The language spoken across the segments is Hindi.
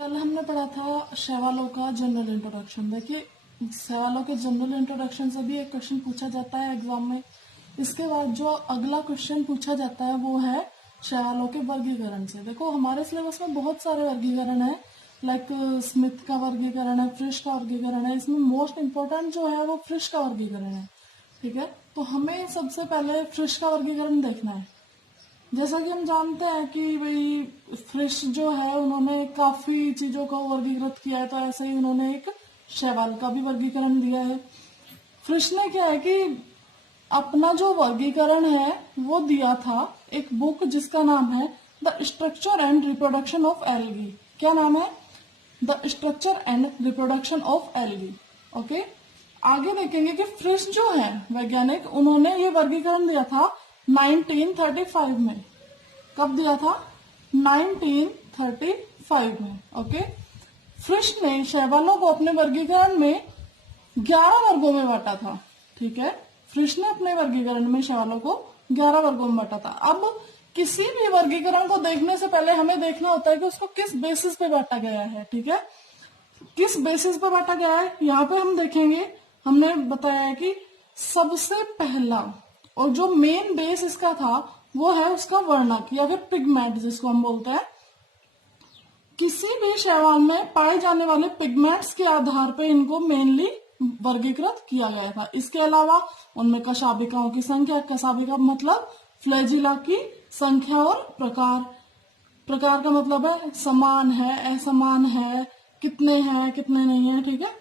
कल हमने पढ़ा था शैवालों का जनरल इंट्रोडक्शन। देखिए, शैवालों के जनरल इंट्रोडक्शन से भी एक क्वेश्चन पूछा जाता है एग्जाम में। इसके बाद जो अगला क्वेश्चन पूछा जाता है वो है शैवालों के वर्गीकरण से। देखो, हमारे सिलेबस में बहुत सारे वर्गीकरण है, लाइक स्मिथ का वर्गीकरण है, फ्रिश का वर्गीकरण है। इसमें मोस्ट इम्पोर्टेंट जो है वो फ्रिश का वर्गीकरण है। ठीक है, तो हमें सबसे पहले फ्रिश का वर्गीकरण देखना है। जैसा कि हम जानते हैं कि भाई फ्रिश जो है उन्होंने काफी चीजों को वर्गीकृत किया है, तो ऐसे ही उन्होंने एक शैवाल का भी वर्गीकरण दिया है। फ्रिश ने क्या है कि अपना जो वर्गीकरण है वो दिया था एक बुक जिसका नाम है the structure and reproduction of algae. क्या नाम है? The structure and reproduction of algae. Okay, आगे देखेंगे कि फ्रिश जो है वैज्ञानिक, उन्होंने ये वर्गीकरण दिया था 1935 में। कब दिया था? 1935 में। ओके, फ्रिश ने शैवालों को अपने वर्गीकरण में 11 वर्गों में बांटा था। ठीक है, फ्रिश ने अपने वर्गीकरण में शैवालों को 11 वर्गों में बांटा था। अब किसी भी वर्गीकरण को देखने से पहले हमें देखना होता है कि उसको किस बेसिस पे बांटा गया है। ठीक है, किस बेसिस पे बांटा गया है यहाँ पे हम देखेंगे। हमने बताया है कि सबसे पहला और जो मेन बेस इसका था वो है उसका वर्णक या फिर पिगमेंट, जिसको हम बोलते हैं। किसी भी शैवाल में पाए जाने वाले पिगमेंट्स के आधार पर इनको मेनली वर्गीकृत किया गया था। इसके अलावा उनमें कशाभिकाओं की संख्या, कशाभिका मतलब फ्लैजिला की संख्या, और प्रकार, प्रकार का मतलब है समान है, असमान है, कितने हैं, कितने नहीं है। ठीक है,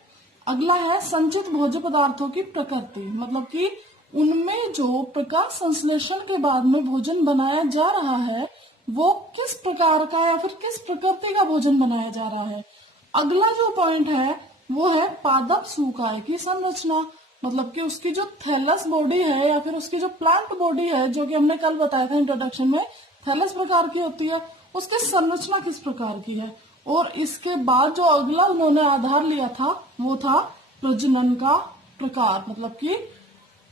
अगला है संचित भोज्य पदार्थों की प्रकृति, मतलब कि उनमें जो प्रकाश संश्लेषण के बाद में भोजन बनाया जा रहा है वो किस प्रकार का या फिर किस प्रकृति का भोजन बनाया जा रहा है। अगला जो पॉइंट है वो है पादप सूकाय की संरचना, मतलब कि उसकी जो थैलस बॉडी है या फिर उसकी जो प्लांट बॉडी है, जो कि हमने कल बताया था इंट्रोडक्शन में, थैलस प्रकार की होती है, उसकी संरचना किस प्रकार की है। और इसके बाद जो अगला उन्होंने आधार लिया था वो था प्रजनन का प्रकार, मतलब कि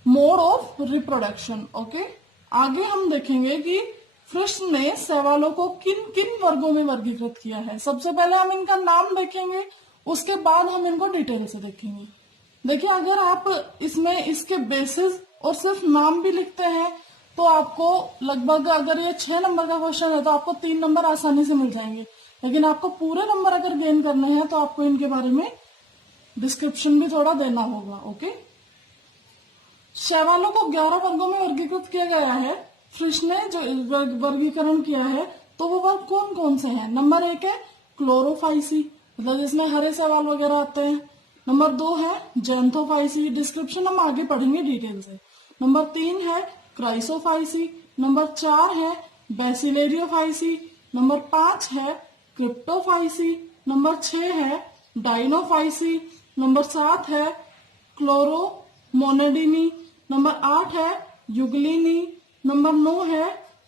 मोड ऑफ रिप्रोडक्शन। ओके, आगे हम देखेंगे कि फ्रिश ने शैवालों को किन किन वर्गों में वर्गीकृत किया है। सबसे पहले हम इनका नाम देखेंगे, उसके बाद हम इनको डिटेल से देखेंगे। देखिए, अगर आप इसमें इसके बेसिस और सिर्फ नाम भी लिखते हैं तो आपको लगभग, अगर ये 6 नंबर का क्वेश्चन है तो आपको 3 नंबर आसानी से मिल जाएंगे। लेकिन आपको पूरे नंबर अगर गेन करने हैं तो आपको इनके बारे में डिस्क्रिप्शन भी थोड़ा देना होगा। ओके, शैवालों को 11 वर्गों में वर्गीकृत किया गया है। फ्रिश ने जो वर्गीकरण किया है तो वो वर्ग कौन कौन से हैं? नंबर 1 है क्लोरोफाइसी, मतलब जिसमें हरे शैवाल वगैरह आते हैं। नंबर 2 है जेंथोफाइसी, डिस्क्रिप्शन हम आगे पढ़ेंगे डिटेल से। नंबर 3 है क्राइसोफाइसी। नंबर 4 है बेसिलेरियोफाइसी। नंबर 5 है क्रिप्टोफाइसी। नंबर 6 है डाइनोफाइसी। नंबर 7 है क्लोरोमोनेडिनी। नंबर 8 है युगलिनी। नंबर 9 है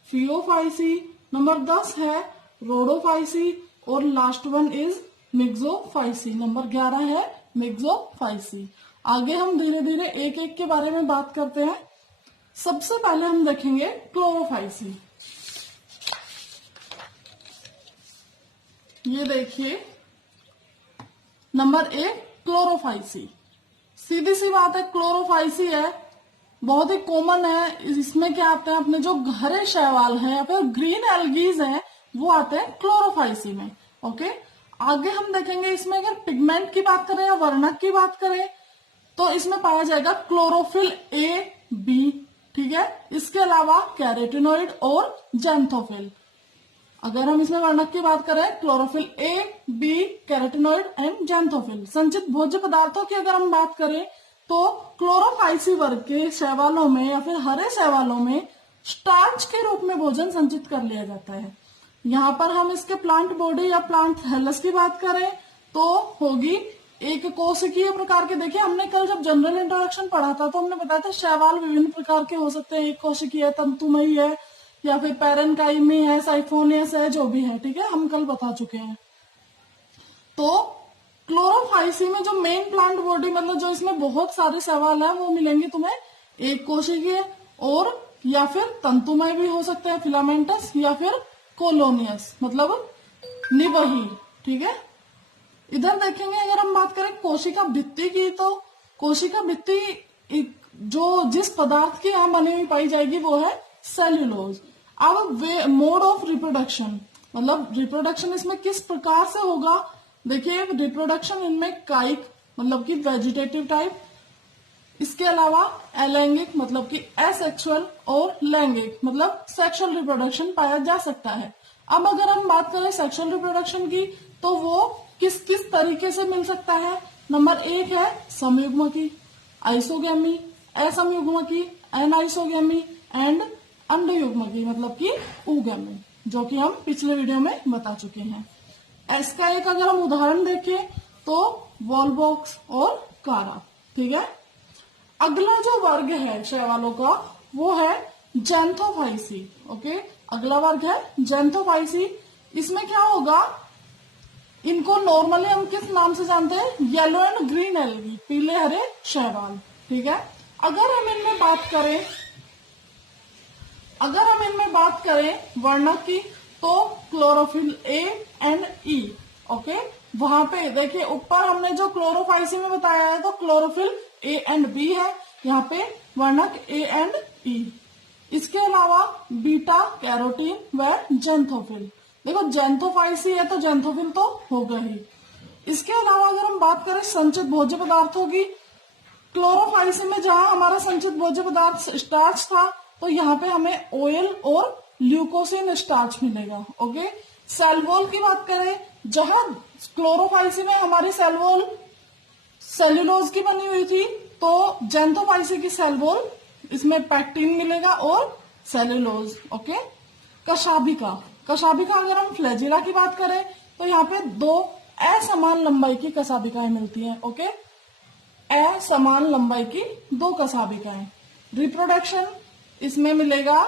फियोफाइसी। नंबर 10 है रोडोफाइसी। और last one is Myxophyceae. Number 11 है मिक्सोफाइसी। आगे हम धीरे धीरे एक एक के बारे में बात करते हैं। सबसे पहले हम देखेंगे क्लोरोफाइसी। ये देखिए, नंबर 1 क्लोरोफाइसी। सीधी सी बात है, क्लोरोफाइसी है, बहुत ही कॉमन है। इसमें क्या आते हैं, अपने जो हरे शैवाल हैं या फिर ग्रीन एल्गीज हैं वो आते हैं क्लोरोफाइसी में। ओके, आगे हम देखेंगे इसमें अगर पिगमेंट की बात करें या वर्णक की बात करें तो इसमें पाया जाएगा क्लोरोफिल ए, बी। ठीक है, इसके अलावा कैरोटीनॉइड और जेंथोफिल। अगर हम इसमें वर्णक की बात करें, chlorophyll a, b, carotenoid and xanthophyll. संचित भोज्य पदार्थों की अगर हम बात करें तो क्लोरोफाइसी वर्ग के शैवालों में या फिर हरे शैवालों में स्टार्च के रूप में भोजन संचित कर लिया जाता है। यहाँ पर हम इसके प्लांट बॉडी या प्लांट थैलस की बात करें तो होगी एक कोशिकीय प्रकार के। देखिए, हमने कल जब जनरल इंट्रोडक्शन पढ़ा था तो हमने बताया था शैवाल विभिन्न प्रकार के हो सकते हैं। एक कोशिकीय, तंतुमयी है, या फिर पैरेनकाइमी है, साइफोनियस है, जो भी है। ठीक है, हम कल बता चुके हैं। तो क्लोरोफाइसी में जो मेन प्लांट बॉडी, मतलब जो इसमें बहुत सारे शैवाल है, वो मिलेंगे तुम्हें एक कोशिकीय और या फिर तंतुमय भी हो सकते हैं, फिलामेंटस, या फिर कोलोनियस मतलब निवही। ठीक है, इधर देखेंगे अगर हम बात करें कोशिका भित्ति की, तो कोशिका भित्ति जो जिस पदार्थ की यहाँ बनी हुई पाई जाएगी वो है सेल्यूलोज। अब मोड ऑफ रिप्रोडक्शन, मतलब रिप्रोडक्शन इसमें किस प्रकार से होगा, देखिए रिप्रोडक्शन इनमें कायिक मतलब कि वेजिटेटिव टाइप, इसके अलावा अलैंगिक मतलब कि एसेक्सुअल, और लैंगिक मतलब सेक्सुअल रिप्रोडक्शन पाया जा सकता है। अब अगर हम बात करें सेक्सुअल रिप्रोडक्शन की, तो वो किस किस तरीके से मिल सकता है। नंबर 1 है समयुग्मकी, आइसोगेमी, असमयुग्मकी, एनाइसोगेमी एंड अंडयुग्मकी मतलब कि उगेमी, जो कि हम पिछले वीडियो में बता चुके हैं। इसका एक अगर हम उदाहरण देखें तो वॉलबॉक्स और कारा। ठीक है, अगला जो वर्ग है शैवालों का वो है जैंथोफाइसी। ओके, अगला वर्ग है जैंथोफाइसी। इसमें क्या होगा, इनको नॉर्मली हम किस नाम से जानते हैं, येलो एंड ग्रीन एल्गी, पीले हरे शैवाल। ठीक है, अगर हम इनमें बात करें वर्णक की, तो chlorophyll A and E. Okay, वहां पे देखिए ऊपर हमने जो क्लोरोफाइसी में बताया है तो क्लोरोफिल ए एंड बी है, यहाँ पे वर्णक ए एंड ई। इसके अलावा बीटा कैरोटीन व जैंथोफिल। देखो जैंथोफाइसी है तो जैंथोफिल तो होगा ही। इसके अलावा अगर हम बात करें संचित भोज्य पदार्थों की, क्लोरोफाइसी में जहां हमारा संचित भोज्य पदार्थ स्टार्च था, तो यहाँ पे हमें ऑयल और ल्यूकोसिन स्टार्च मिलेगा। ओके, सेल वॉल की बात करें, जहां क्लोरोफाइसी में हमारी सेल वॉल सेल्यूलोज की बनी हुई थी, तो जैंथोफाइसी की सेल वॉल इसमें पैक्टिन मिलेगा और सेल्यूलोज। ओके, कशाभिका अगर हम फ्लैजिला की बात करें तो यहाँ पे 2 असमान लंबाई की कशाभिकाएं मिलती हैं। ओके, असमान लंबाई की 2 कशाभिकाएं। रिप्रोडक्शन इसमें मिलेगा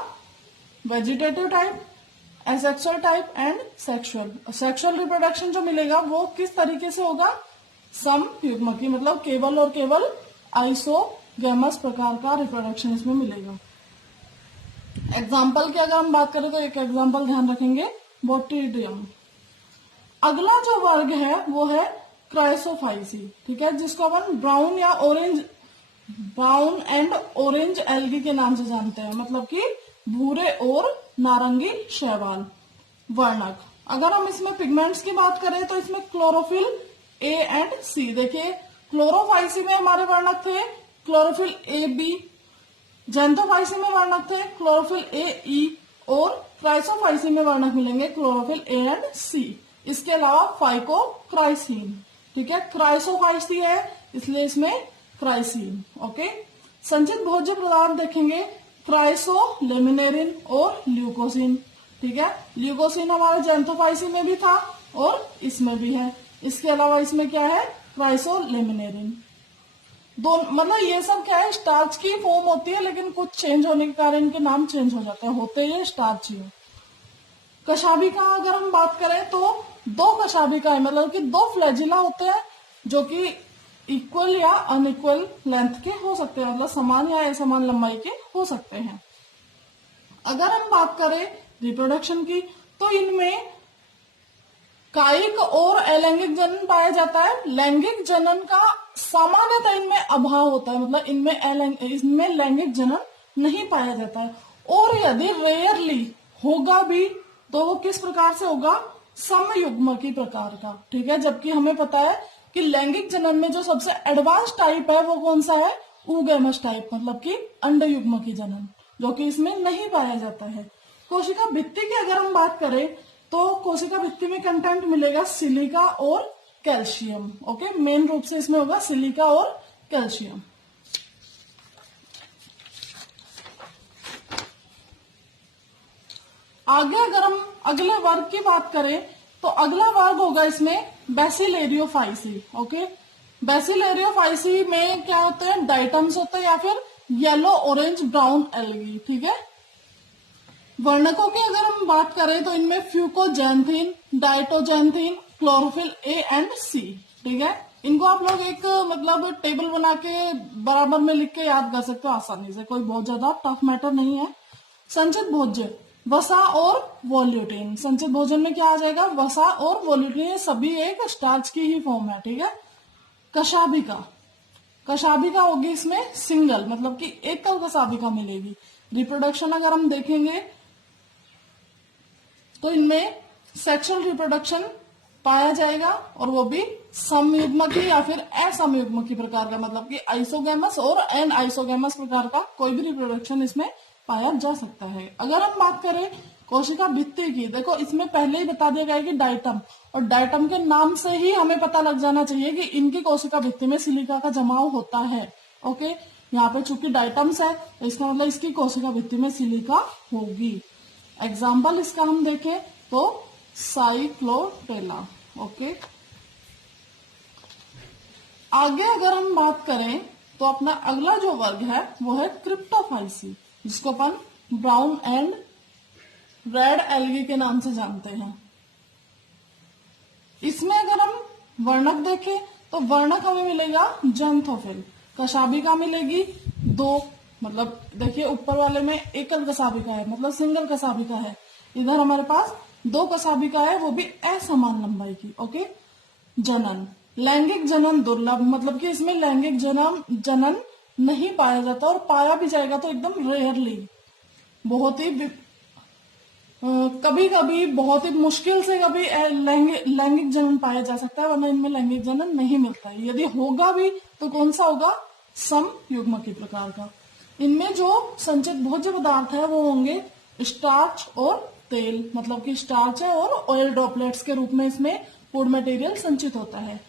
vegetative type, asexual type and sexual. Sexual reproduction जो मिलेगा वो किस तरीके से होगा, समयुग्मकी मतलब केवल और केवल आइसोगेमस प्रकार का रिप्रोडक्शन इसमें मिलेगा। एग्जाम्पल की अगर हम बात करें तो एक एग्जाम्पल ध्यान रखेंगे, बोट्रिडियम। अगला जो वर्ग है वो है क्राइसोफाइसी। ठीक है, जिसको अपन ब्राउन एंड ऑरेंज एल्गी के नाम से जानते हैं, मतलब कि भूरे और नारंगी शैवाल। वर्णक अगर हम इसमें पिगमेंट्स की बात करें तो इसमें क्लोरोफिल ए एंड सी। देखिए क्लोरोफाइसी में हमारे वर्णक थे क्लोरोफिल ए बी, जैंथोफाइसी में वर्णक थे क्लोरोफिल ए ई, और क्राइसोफाइसी में वर्णक मिलेंगे क्लोरोफिल ए एंड सी। इसके अलावा फाइकोक्राइसिन। ठीक है, क्राइसोफाइसी है इसलिए इसमें क्राइसिन। ओके, संचित भोज्य पदार्थ देखेंगे क्राइसोलेमिनेरिन और ल्यूकोसिन। ठीक है, ल्यूकोसिन हमारे जैंथोफाइसी में भी था और इसमें भी है। इसके अलावा इसमें क्या है, क्राइसोलेमिनेरिन। दोनों मतलब ये सब क्या है, स्टार्च की फॉर्म होती है, लेकिन कुछ चेंज होने के कारण इनके नाम चेंज हो जाते हैं, होते ये स्टार्च ही। कशाभिका अगर हम बात करें तो 2 कशाभिका मतलब कि 2 फ्लैजिला होते हैं जो कि इक्वल या अनइक्वल लेंथ के हो सकते हैं, मतलब समान या असमान लंबाई के हो सकते हैं। अगर हम बात करें रिप्रोडक्शन की, तो इनमें कायिक और अलैंगिक जनन पाया जाता है। लैंगिक जनन का सामान्यतः इनमें अभाव होता है, मतलब इनमें लैंगिक जनन नहीं पाया जाता है, और यदि रेयरली होगा भी तो वो किस प्रकार से होगा, समयुग्मकी प्रकार का। ठीक है, जबकि हमें पता है कि लैंगिक जनन में जो सबसे एडवांस टाइप है वो कौन सा है, ऊगेमस टाइप, मतलब कि अंडयुग्मकी जनन, जो कि इसमें नहीं पाया जाता है। कोशिका भित्ति की अगर हम बात करें तो कोशिका भित्ति में कंटेंट मिलेगा सिलिका और कैल्शियम। ओके, मेन रूप से इसमें होगा सिलिका और कैल्शियम। आगे अगर हम अगले वर्ग की बात करें तो अगला वर्ग होगा इसमें बैसिलेरियोफाइसी। ओके, बैसिलेरियोफाइसी में क्या होते हैं, डाइटम्स होते हैं या फिर येलो ऑरेंज ब्राउन एल्गी। ठीक है, वर्णकों की अगर हम बात करें तो इनमें फ्यूकोजैंथीन, डाइटोजैंथीन, क्लोरोफिल ए एंड सी। ठीक है, इनको आप लोग एक मतलब टेबल बना के बराबर में लिख के याद कर सकते हो आसानी से, कोई बहुत ज्यादा टफ मैटर नहीं है। संचित भोज्य वसा और वोल्यूटिन। संचित भोजन में क्या आ जाएगा, वसा और वोल्यूटिन, ये सभी एक स्टार्च की ही फॉर्म है, ठीक है। कशाभिका, कशाभिका होगी इसमें सिंगल, मतलब कि एकल कशाभिका मिलेगी। रिप्रोडक्शन अगर हम देखेंगे तो इनमें सेक्सुअल रिप्रोडक्शन पाया जाएगा, और वो भी समयुग्मकी या फिर असमयुग्मकी प्रकार का, मतलब कि आइसोगैमस और एन आइसोगैमस प्रकार का कोई भी रिप्रोडक्शन इसमें पाया जा सकता है। अगर हम बात करें कोशिका भित्ति की, देखो इसमें पहले ही बता दिया गया है कि डाइटम, और डाइटम के नाम से ही हमें पता लग जाना चाहिए कि इनकी कोशिका भित्ति में सिलिका का जमाव होता है। ओके, यहाँ पे चूंकि डाइटम्स है तो इसका मतलब इसकी कोशिका भित्ति में सिलिका होगी। एग्जाम्पल इसका हम देखें तो साइक्लोटेला। ओके, आगे अगर हम बात करें तो अपना अगला जो वर्ग है वो है क्रिप्टोफाइसी, जिसको अपन ब्राउन एंड रेड एल्गी के नाम से जानते हैं। इसमें अगर हम वर्णक देखें तो वर्णक हमें मिलेगा जैंथोफिल, कशाभिका मिलेगी 2, मतलब देखिए ऊपर वाले में एकल कशाभिका है, मतलब सिंगल कशाभिका है, इधर हमारे पास 2 कशाभिका है, वो भी असमान लंबाई की। ओके, जनन, लैंगिक जनन दुर्लभ, मतलब कि इसमें लैंगिक जनन नहीं पाया जाता, और पाया भी जाएगा तो एकदम रेयरली, बहुत ही कभी कभी बहुत ही मुश्किल से कभी लैंगिक जनन पाया जा सकता है, वरना इनमें लैंगिक जनन नहीं मिलता है। यदि होगा भी तो कौन सा होगा, समयुग्मकी प्रकार का। इनमें जो संचित भोज्य पदार्थ है वो होंगे स्टार्च और तेल, मतलब कि स्टार्च है और ऑयल ड्रॉपलेट्स के रूप में इसमें फूड मटेरियल संचित होता है।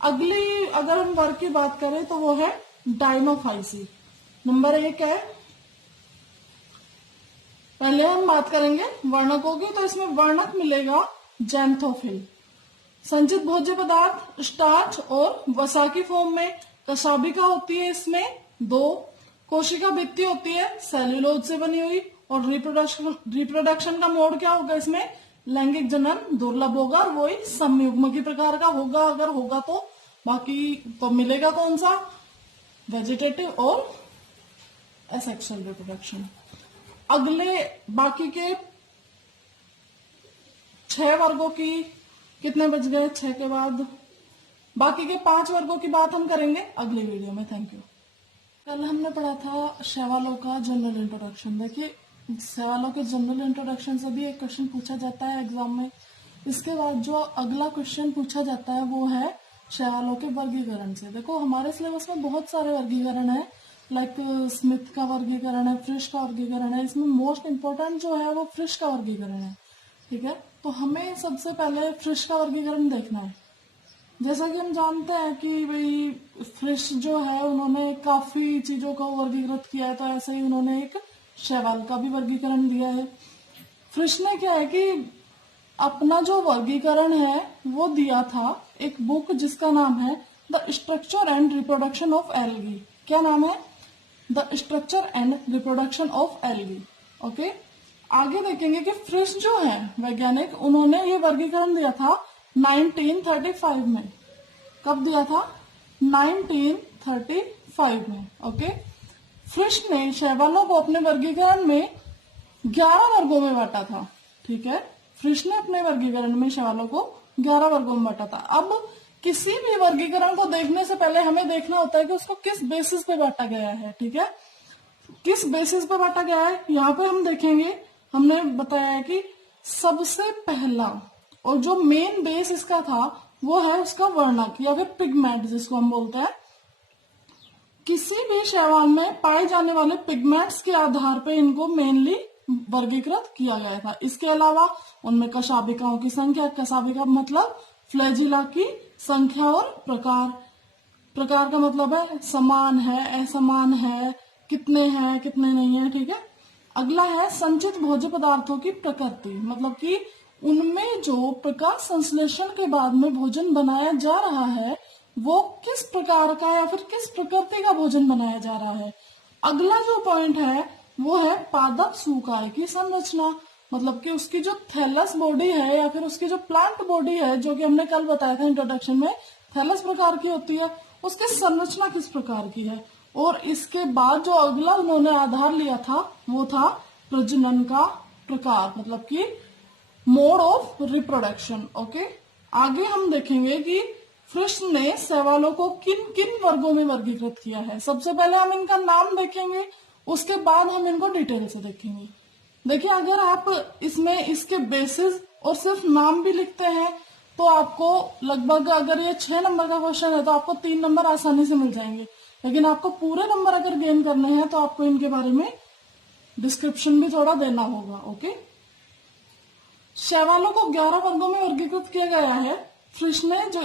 अगली अगर हम वर्ग की बात करें तो वो है डायनोफाइसी। नंबर 1 है, पहले हम बात करेंगे वर्णकों की, तो इसमें वर्णक मिलेगा जैंथोफिल। संचित भोज्य पदार्थ स्टार्च और वसा की फॉर्म में, कशाभिका होती है इसमें 2, कोशिका भित्ति होती है सेल्यूलोज से बनी हुई, और रिप्रोडक्शन का मोड क्या होगा इसमें, लैंगिक जनन दुर्लभ होगा, और वही समयुग्मकी प्रकार का होगा अगर होगा तो। बाकी तो मिलेगा कौन सा, वेजिटेटिव और एसेक्सुअल रिप्रोडक्शन। अगले बाकी के 6 वर्गों की कितने बच गए, 6 के बाद बाकी के 5 वर्गों की बात हम करेंगे अगली वीडियो में। Thank you. कल हमने पढ़ा था शैवालों का जनरल इंट्रोडक्शन। देखिए शैवालों के जनरल इंट्रोडक्शन से भी एक क्वेश्चन पूछा जाता है एग्जाम में। इसके बाद जो अगला क्वेश्चन पूछा जाता है वो है शैवालों के वर्गीकरण से। देखो हमारे सिलेबस में बहुत सारे वर्गीकरण है, लाइक स्मिथ का वर्गीकरण है, फ्रिश का वर्गीकरण है। इसमें मोस्ट इम्पोर्टेंट जो है वो फ्रिश का वर्गीकरण है, ठीक है। तो हमें सबसे पहले फ्रिश का वर्गीकरण देखना है। जैसा कि हम जानते हैं कि भाई फ्रिश जो है उन्होंने काफी चीजों को वर्गीकृत किया है, तो ऐसे ही उन्होंने एक शैवाल का भी वर्गीकरण दिया है। फ्रिश ने क्या है कि अपना जो वर्गीकरण है वो दिया था एक बुक जिसका नाम है the structure and reproduction of algae. क्या नाम है, the structure and reproduction of algae. Okay, आगे देखेंगे कि फ्रिश जो है वैज्ञानिक, उन्होंने ये वर्गीकरण दिया था 1935 में। कब दिया था, 1935 में। ओके, फ्रिश ने शैवालों को अपने वर्गीकरण में 11 वर्गों में बांटा था, ठीक है। फ्रिश ने अपने वर्गीकरण में शैवालों को 11 वर्गों में बांटा था। अब किसी भी वर्गीकरण को देखने से पहले हमें देखना होता है कि उसको किस बेसिस पे बांटा गया है, ठीक है। किस बेसिस पे बांटा गया है, यहाँ पे हम देखेंगे। हमने बताया है कि सबसे पहला और जो मेन बेस इसका था वो है उसका वर्णक या फिर पिगमेंट, जिसको हम बोलते हैं। किसी भी शैवाल में पाए जाने वाले पिगमेंट्स के आधार पर इनको मेनली वर्गीकृत किया गया था। इसके अलावा उनमें कशाभिकाओं की संख्या, कशाभिका मतलब फ्लैजिला की संख्या, और प्रकार का मतलब है समान है, असमान है, कितने हैं कितने नहीं है, ठीक है। अगला है संचित भोज्य पदार्थों की प्रकृति, मतलब कि उनमें जो प्रकाश संश्लेषण के बाद में भोजन बनाया जा रहा है वो किस प्रकार का या फिर किस प्रकृति का भोजन बनाया जा रहा है। अगला जो पॉइंट है वो है पादप सूकाय की संरचना, मतलब कि उसकी जो थैलस बॉडी है या फिर उसकी जो प्लांट बॉडी है, जो कि हमने कल बताया था इंट्रोडक्शन में, थैलस प्रकार की होती है, उसकी संरचना किस प्रकार की है। और इसके बाद जो अगला उन्होंने आधार लिया था वो था प्रजनन का प्रकार, मतलब कि मोड ऑफ रिप्रोडक्शन। ओके, आगे हम देखेंगे कि कृष्ण ने शैवालों को किन किन वर्गों में वर्गीकृत किया है। सबसे पहले हम इनका नाम देखेंगे, उसके बाद हम इनको डिटेल से देखेंगे। देखिए, अगर आप इसमें इसके बेसिस और सिर्फ नाम भी लिखते हैं तो आपको लगभग, अगर ये 6 नंबर का क्वेश्चन है तो आपको 3 नंबर आसानी से मिल जाएंगे। लेकिन आपको पूरे नंबर अगर गेन करने हैं तो आपको इनके बारे में डिस्क्रिप्शन भी थोड़ा देना होगा। ओके, शैवालों को 11 वर्गों में वर्गीकृत किया गया है। फिश ने जो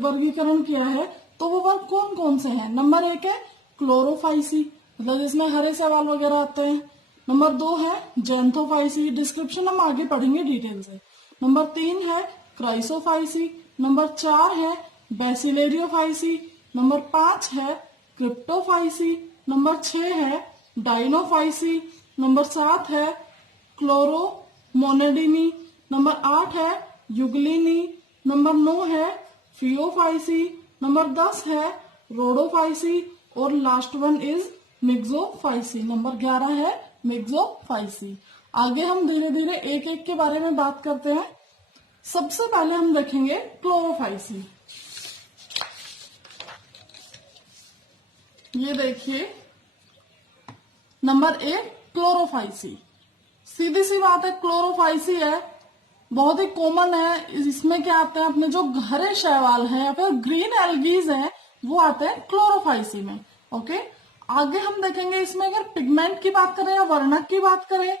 वर्गीकरण किया है तो वो वर्ग कौन कौन से हैं? नंबर 1 है क्लोरोफाइसी, मतलब जिसमें हरे शैवाल वगैरह आते हैं। नंबर 2 है जेंथोफाइसी, डिस्क्रिप्शन हम आगे पढ़ेंगे डिटेल से। नंबर 3 है क्राइसोफाइसी। नंबर 4 है बेसिलेरियोफाइसी। नंबर 5 है क्रिप्टोफाइसी। नंबर 6 है डाइनोफाइसी। नंबर 7 है क्लोरोमोनेडिनी। नंबर 8 है युगलिनी। नंबर 9 है फियोफाइसी। नंबर 10 है रोडोफाइसी और last one is Myxophyceae. Number 11 है मिक्सोफाइसी। आगे हम धीरे धीरे एक एक के बारे में बात करते हैं। सबसे पहले हम देखेंगे क्लोरोफाइसी। ये देखिए, नंबर 1 क्लोरोफाइसी। सीधी सी बात है, क्लोरोफाइसी है, बहुत ही कॉमन है। इसमें क्या आते हैं, अपने जो हरे शैवाल हैं या फिर ग्रीन एल्गीज हैं वो आते हैं क्लोरोफाइसी में। ओके, आगे हम देखेंगे इसमें अगर पिगमेंट की बात करें या वर्णक की बात करें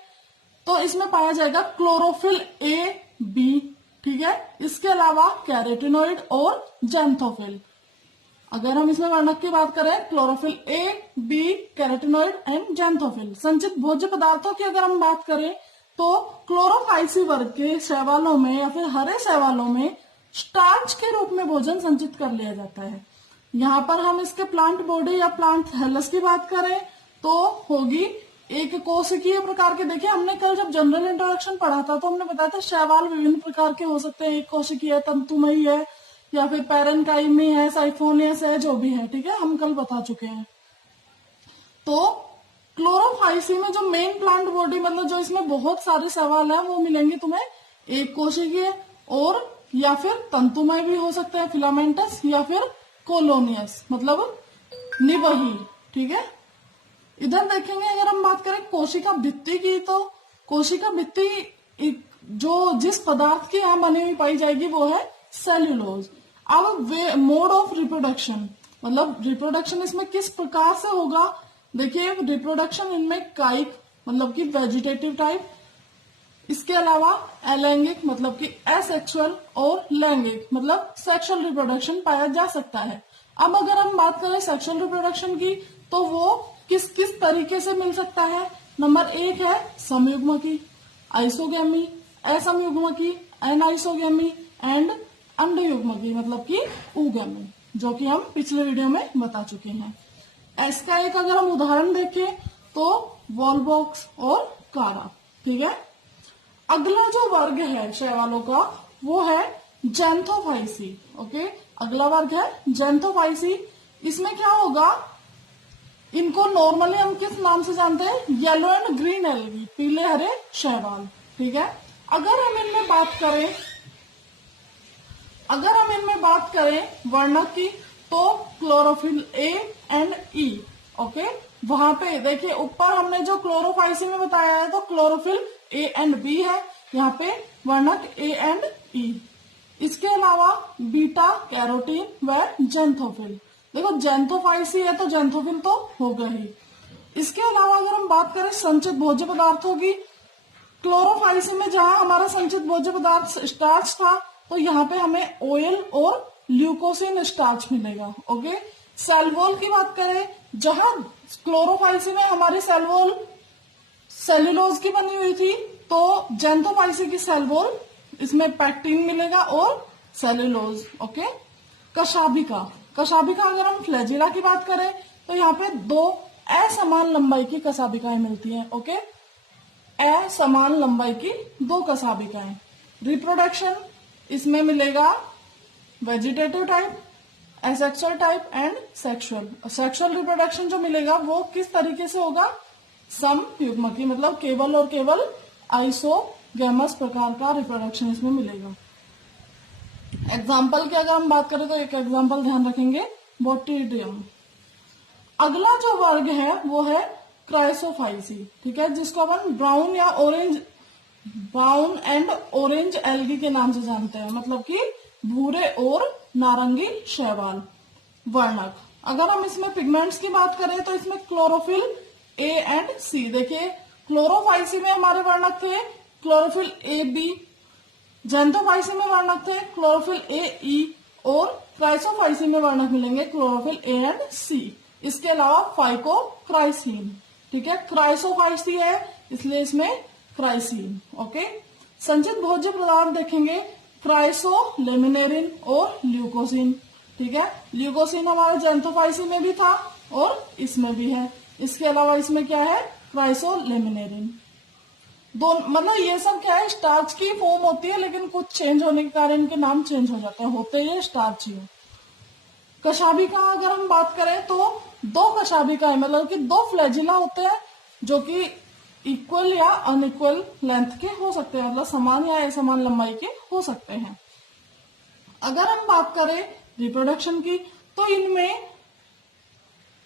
तो इसमें पाया जाएगा क्लोरोफिल ए, बी। ठीक है, इसके अलावा कैरोटिनॉइड और जेंथोफिल। अगर हम इसमें वर्णक की बात करें, chlorophyll a, b, carotenoid and xanthophyll. संचित भोज्य पदार्थों की अगर हम बात करें तो क्लोरोफाइसी वर्ग के शैवालों में या फिर हरे शैवालों में स्टार्च के रूप में भोजन संचित कर लिया जाता है। यहाँ पर हम इसके प्लांट बॉडी या प्लांट थैलस की बात करें तो होगी एक कोशिकीय प्रकार के। देखिए, हमने कल जब जनरल इंट्रोडक्शन पढ़ा था तो हमने बताया था शैवाल विभिन्न प्रकार के हो सकते हैं। एक कोशिकीय, तंतुमयी है या फिर पैरेनकाइमी है, साइफोनियस है, जो भी है। ठीक है, हम कल बता चुके हैं। तो क्लोरोफाइसी में जो मेन प्लांट बॉडी, मतलब जो इसमें बहुत सारे शैवाल है, वो मिलेंगे तुम्हें एक कोशिकीय और या फिर तंतुमय भी हो सकते हैं, फिलामेंटस, या फिर कोलोनियस, मतलब निवही। ठीक है, इधर देखेंगे अगर हम बात करें कोशिका भित्ति की तो कोशिका भित्ति जो जिस पदार्थ की यहाँ बनी हुई पाई जाएगी वो है सेल्यूलोज। अब मोड ऑफ रिप्रोडक्शन, मतलब रिप्रोडक्शन इसमें किस प्रकार से होगा। देखिए, रिप्रोडक्शन इनमें कायिक, मतलब कि वेजिटेटिव टाइप, इसके अलावा अलैंगिक, मतलब कि एसेक्सुअल, और लैंगिक, मतलब सेक्सुअल रिप्रोडक्शन पाया जा सकता है। अब अगर हम बात करें सेक्सुअल रिप्रोडक्शन की तो वो किस किस तरीके से मिल सकता है। नंबर 1 है समयुग्मकी, आइसोगेमी, असमयुग्मकी, एनाइसोगेमी एंड अंडयुग्मकी, मतलब कि ऊगेमी, जो कि हम पिछले वीडियो में बता चुके हैं। इसका एक अगर हम उदाहरण देखें तो वॉलबॉक्स और कारा। ठीक है, अगला जो वर्ग है शैवालों का वो है जेंथोफाइसी। ओके, अगला वर्ग है जेंथोफाइसी। इसमें क्या होगा, इनको नॉर्मली हम किस नाम से जानते हैं, येलो एंड ग्रीन एल्गी, पीले हरे शैवाल। ठीक है, अगर हम इनमें बात करें वर्णक की तो chlorophyll A and E. Okay, वहां पे देखिए ऊपर हमने जो क्लोरोफाइसी में बताया है तो क्लोरोफिल ए एंड बी है, यहाँ पे वर्णक ए एंड ई। इसके अलावा बीटा कैरोटीन व जेंथोफिल। देखो, जेंथोफाइसी है तो जेंथोफिल तो होगा ही। इसके अलावा अगर हम बात करें संचित भोज्य पदार्थों की, क्लोरोफाइसी में जहां हमारा संचित भोज्य पदार्थ स्टार्च था तो यहाँ पे हमें ऑयल और ल्यूकोसिन स्टार्च मिलेगा। ओके, सेल वॉल की बात करें, जहां क्लोरोफाइसी में हमारी सेल वॉल सेल्यूलोज की बनी हुई थी तो जेंथोफाइसी की सेल वॉल इसमें पैक्टिन मिलेगा और सेल्यूलोज। ओके, कशाभिका अगर हम फ्लैजिला की बात करें तो यहाँ पे 2 असमान लंबाई की कशाभिकाएं मिलती हैं। ओके, असमान लंबाई की 2 कशाभिकाएं। रिप्रोडक्शन इसमें मिलेगा vegetative type, asexual type and sexual. Sexual reproduction जो मिलेगा वो किस तरीके से होगा, समयुग्मकी, मतलब केवल और केवल आइसोगैमस प्रकार का रिप्रोडक्शन इसमें मिलेगा। एग्जाम्पल की अगर हम बात करें तो एक एग्जाम्पल ध्यान रखेंगे, बोटिडियम। अगला जो वर्ग है वो है क्राइसोफाइसी, ठीक है, जिसको अपन ब्राउन या orange, brown and orange algae के नाम से जानते हैं, मतलब कि भूरे और नारंगी शैवाल। वर्णक, अगर हम इसमें पिगमेंट्स की बात करें तो इसमें क्लोरोफिल ए एंड सी। देखिए क्लोरोफाइसी में हमारे वर्णक थे क्लोरोफिल ए बी, जेंथोफाइसी में वर्णक थे क्लोरोफिल ए ई, और क्राइसोफाइसी में वर्णक मिलेंगे क्लोरोफिल ए एंड सी। इसके अलावा फाइकोक्राइसीन, ठीक है, क्राइसोफाइसी है इसलिए इसमें क्राइसीन। ओके, संचित भोज्य पदार्थ देखेंगे क्राइसोलेमिनेरिन और ल्यूकोसिन, ठीक है। ल्यूकोसिन हमारे जेंथोफाइसी में भी था और इसमें भी है। इसके अलावा इसमें क्या है, क्राइसोलेमिनेरिन। दोनों मतलब ये सब क्या है, स्टार्च की फॉर्म होती है, लेकिन कुछ चेंज होने के कारण इनके नाम चेंज हो जाते हैं, होते ये स्टार्च ही। कशाभिका अगर हम बात करें तो दो कशाभिका है, मतलब कि दो फ्लैजिला होते हैं जो कि इक्वल या अनइक्वल लेंथ के हो सकते हैं, मतलब समान या असमान लंबाई के हो सकते हैं। अगर हम बात करें रिप्रोडक्शन की तो इनमें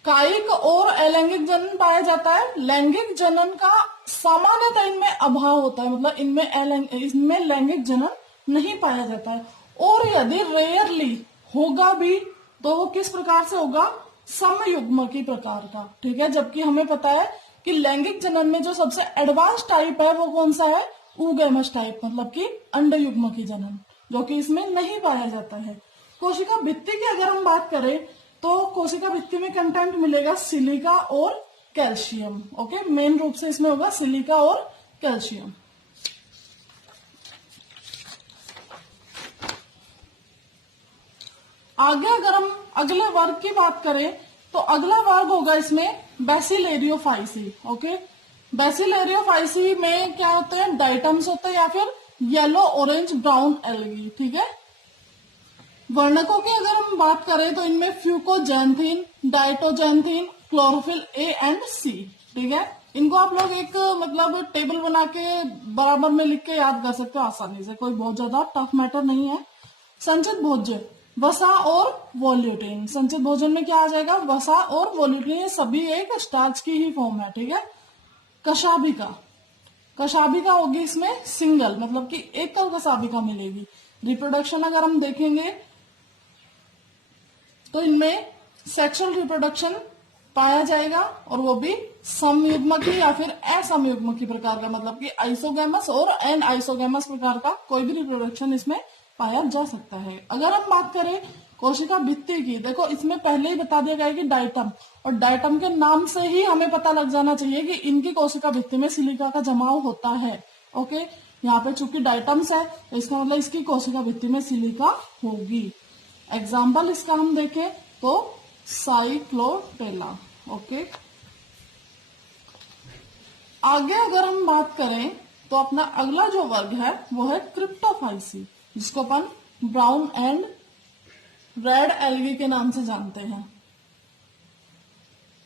कायिक और अलैंगिक जनन पाया जाता है। लैंगिक जनन का सामान्यतः इनमें अभाव होता है, मतलब इनमें लैंगिक जनन नहीं पाया जाता है, और यदि रेयरली होगा भी तो वो किस प्रकार से होगा, समयुग्मकी प्रकार का, ठीक है। जबकि हमें पता है कि लैंगिक जनन में जो सबसे एडवांस टाइप है वो कौन सा है, ऊगैमस टाइप, मतलब कि अंडयुग्मकी जनन, जो कि इसमें नहीं पाया जाता है। कोशिका भित्ति की अगर हम बात करें तो कोशिका भित्ति में कंटेंट मिलेगा सिलिका और कैल्शियम। ओके, मेन रूप से इसमें होगा सिलिका और कैल्शियम। आगे अगर हम अगले वर्ग की बात करें तो अगला वर्ग होगा इसमें बैसिलेरियोफाइसी। ओके, बैसिलेरियोफाइसी में क्या होते हैं, डाइटम्स होते हैं या फिर येलो ऑरेंज ब्राउन एल्गी, ठीक है। वर्णकों की अगर हम बात करें तो इनमें फ्यूकोजैंथीन, डाइटोजैंथीन, क्लोरोफिल ए एंड सी, ठीक है। इनको आप लोग एक मतलब टेबल बना के बराबर में लिख के याद कर सकते हो आसानी से, कोई बहुत ज्यादा टफ मैटर नहीं है। संचित भोज्य, वसा और वोल्यूटिन। संचित भोजन में क्या आ जाएगा, वसा और वोल्यूटिन, ये सभी एक स्टार्च की ही फॉर्म है, ठीक है। कशाभिका, कशाभिका होगी इसमें सिंगल, मतलब कि एकल कशाभिका मिलेगी। रिप्रोडक्शन अगर हम देखेंगे तो इनमें सेक्सुअल रिप्रोडक्शन पाया जाएगा, और वो भी समयुग्मकी या फिर असमयुग्मकी प्रकार का, मतलब कि आइसोगैमस और एन आइसोगैमस प्रकार का कोई भी रिप्रोडक्शन इसमें पाया जा सकता है। अगर हम बात करें कोशिका भित्ति की, देखो इसमें पहले ही बता दिया गया है कि डाइटम, और डाइटम के नाम से ही हमें पता लग जाना चाहिए कि इनकी कोशिका भित्ति में सिलिका का जमाव होता है। ओके, यहाँ पे चूंकि डाइटम्स है तो इसका मतलब इसकी कोशिका भित्ति में सिलिका होगी। एग्जाम्पल इसका हम देखें तो साइक्लोटेला। ओके, आगे अगर हम बात करें तो अपना अगला जो वर्ग है वो है क्रिप्टोफाइसी, जिसको अपन ब्राउन एंड रेड एल्गी के नाम से जानते हैं।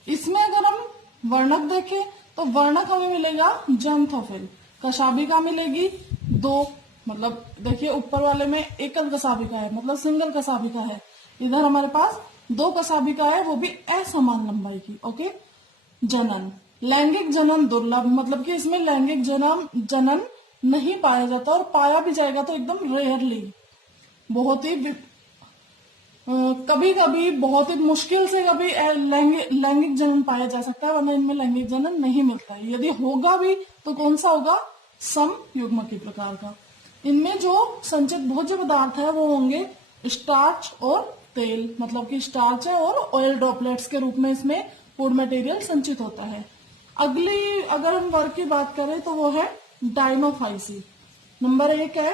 इसमें अगर हम वर्णक देखें तो वर्णक हमें मिलेगा जेंथोफिल, कशाभिका मिलेगी दो, मतलब देखिए ऊपर वाले में एकल कशाभिका है, मतलब सिंगल कशाभिका है, इधर हमारे पास दो कशाभिका है, वो भी असमान लंबाई की। ओके, जनन, लैंगिक जनन दुर्लभ, मतलब कि इसमें लैंगिक जनन नहीं पाया जाता, और पाया भी जाएगा तो एकदम रेयरली, बहुत ही कभी कभी बहुत ही मुश्किल से कभी लैंगिक जनन पाया जा सकता है, वरना इनमें लैंगिक जनन नहीं मिलता है। यदि होगा भी तो कौन सा होगा, समयुग्मकी प्रकार का। इनमें जो संचित भोज्य पदार्थ है वो होंगे स्टार्च और तेल, मतलब कि स्टार्च है और ऑयल ड्रॉपलेट्स के रूप में इसमें फूड मटेरियल संचित होता है। अगली अगर हम वर्ग की बात करें तो वो है डाइनोफाइसी, नंबर 1 है।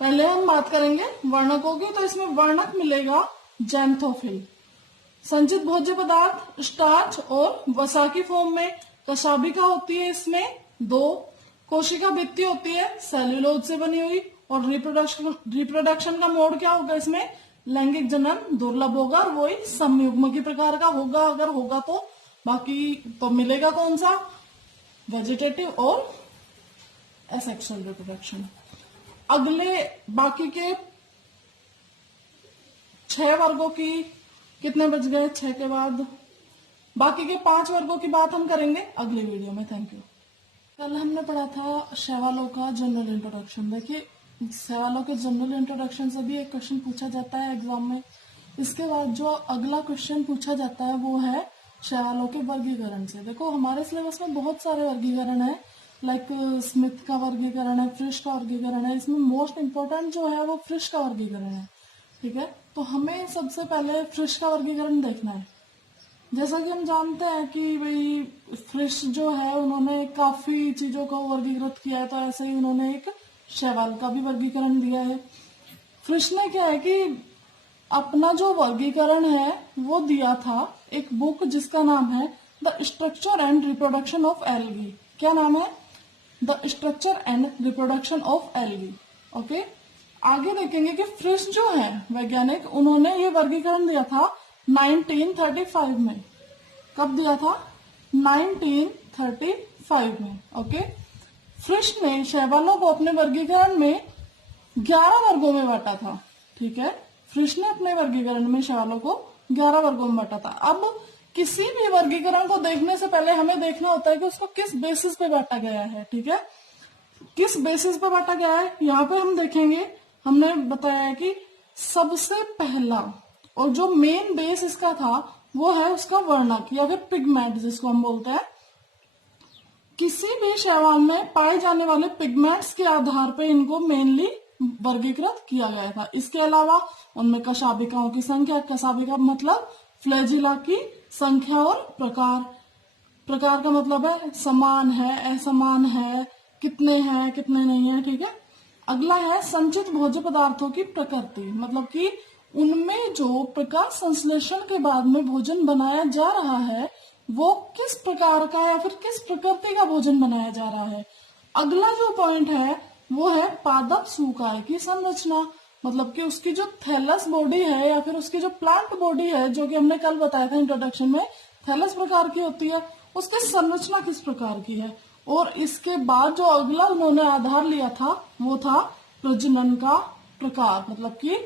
पहले हम बात करेंगे वर्णकों की, तो इसमें वर्णक मिलेगा जेंथोफिल। संचित भोज्य पदार्थ स्टार्च और वसा की फॉर्म में, कशाभिका होती है इसमें 2, कोशिका भित्ति होती है सेल्यूलोज से बनी हुई, और रिप्रोडक्शन का मोड क्या होगा इसमें, लैंगिक जनन दुर्लभ होगा, और वही समयुग्मकी प्रकार का होगा अगर होगा तो। बाकी तो मिलेगा कौन सा, वेजिटेटिव और एसेक्सुअल रिप्रोडक्शन। अगले बाकी के 6 वर्गों की कितने बच गए 6 के बाद, बाकी के 5 वर्गों की बात हम करेंगे अगली वीडियो में। Thank you. कल हमने पढ़ा था शैवालों का जनरल इंट्रोडक्शन। देखिए शैवालों के जनरल इंट्रोडक्शन से भी एक क्वेश्चन पूछा जाता है एग्जाम में। इसके बाद जो अगला क्वेश्चन पूछा जाता है वो है शैवालों के वर्गीकरण से। देखो हमारे सिलेबस में बहुत सारे वर्गीकरण है, लाइक स्मिथ का वर्गीकरण है, फ्रिश का वर्गीकरण है। इसमें मोस्ट इम्पोर्टेंट जो है वो फ्रिश का वर्गीकरण है, ठीक है। तो हमें सबसे पहले फ्रिश का वर्गीकरण देखना है। जैसा कि हम जानते हैं कि भाई फ्रिश जो है उन्होंने काफी चीजों को वर्गीकृत किया है, तो ऐसे ही उन्होंने एक शैवाल का भी वर्गीकरण दिया है। फ्रिश ने क्या है कि अपना जो वर्गीकरण है वो दिया था एक बुक जिसका नाम है the structure and reproduction of algae. क्या नाम है? The structure and reproduction of algae. Okay, आगे देखेंगे कि फ्रिश जो है वैज्ञानिक, उन्होंने ये वर्गीकरण दिया था 1935 में। कब दिया था? 1935 में। ओके, फ्रिश ने शैवालों को अपने वर्गीकरण में 11 वर्गों में बांटा था, ठीक है। फ्रिश ने अपने वर्गीकरण में शैवालों को 11 वर्गों में बांटा था। अब किसी भी वर्गीकरण को देखने से पहले हमें देखना होता है कि उसको किस बेसिस पे बांटा गया है, ठीक है। किस बेसिस पे बांटा गया है यहाँ पे हम देखेंगे। हमने बताया है कि सबसे पहला और जो मेन बेस इसका था वो है उसका वर्णक या फिर पिगमेंट जिसको हम बोलते हैं। किसी भी शैवाल में पाए जाने वाले पिगमेंट्स के आधार पर इनको मेनली वर्गीकृत किया गया था। इसके अलावा उनमें कशाभिकाओं की संख्या, कशाभिका मतलब फ्लैजिला की संख्या और प्रकार। प्रकार का मतलब है समान है, असमान है, कितने हैं कितने नहीं है, ठीक है। अगला है संचित भोज्य पदार्थों की प्रकृति, मतलब कि उनमें जो प्रकाश संश्लेषण के बाद में भोजन बनाया जा रहा है वो किस प्रकार का या फिर किस प्रकृति का भोजन बनाया जा रहा है। अगला जो पॉइंट है वो है पादप सूकाय की संरचना, मतलब कि उसकी जो थैलस बॉडी है या फिर उसकी जो प्लांट बॉडी है, जो कि हमने कल बताया था इंट्रोडक्शन में, थैलस प्रकार की होती है, उसकी संरचना किस प्रकार की है। और इसके बाद जो अगला उन्होंने आधार लिया था वो था प्रजनन का प्रकार, मतलब कि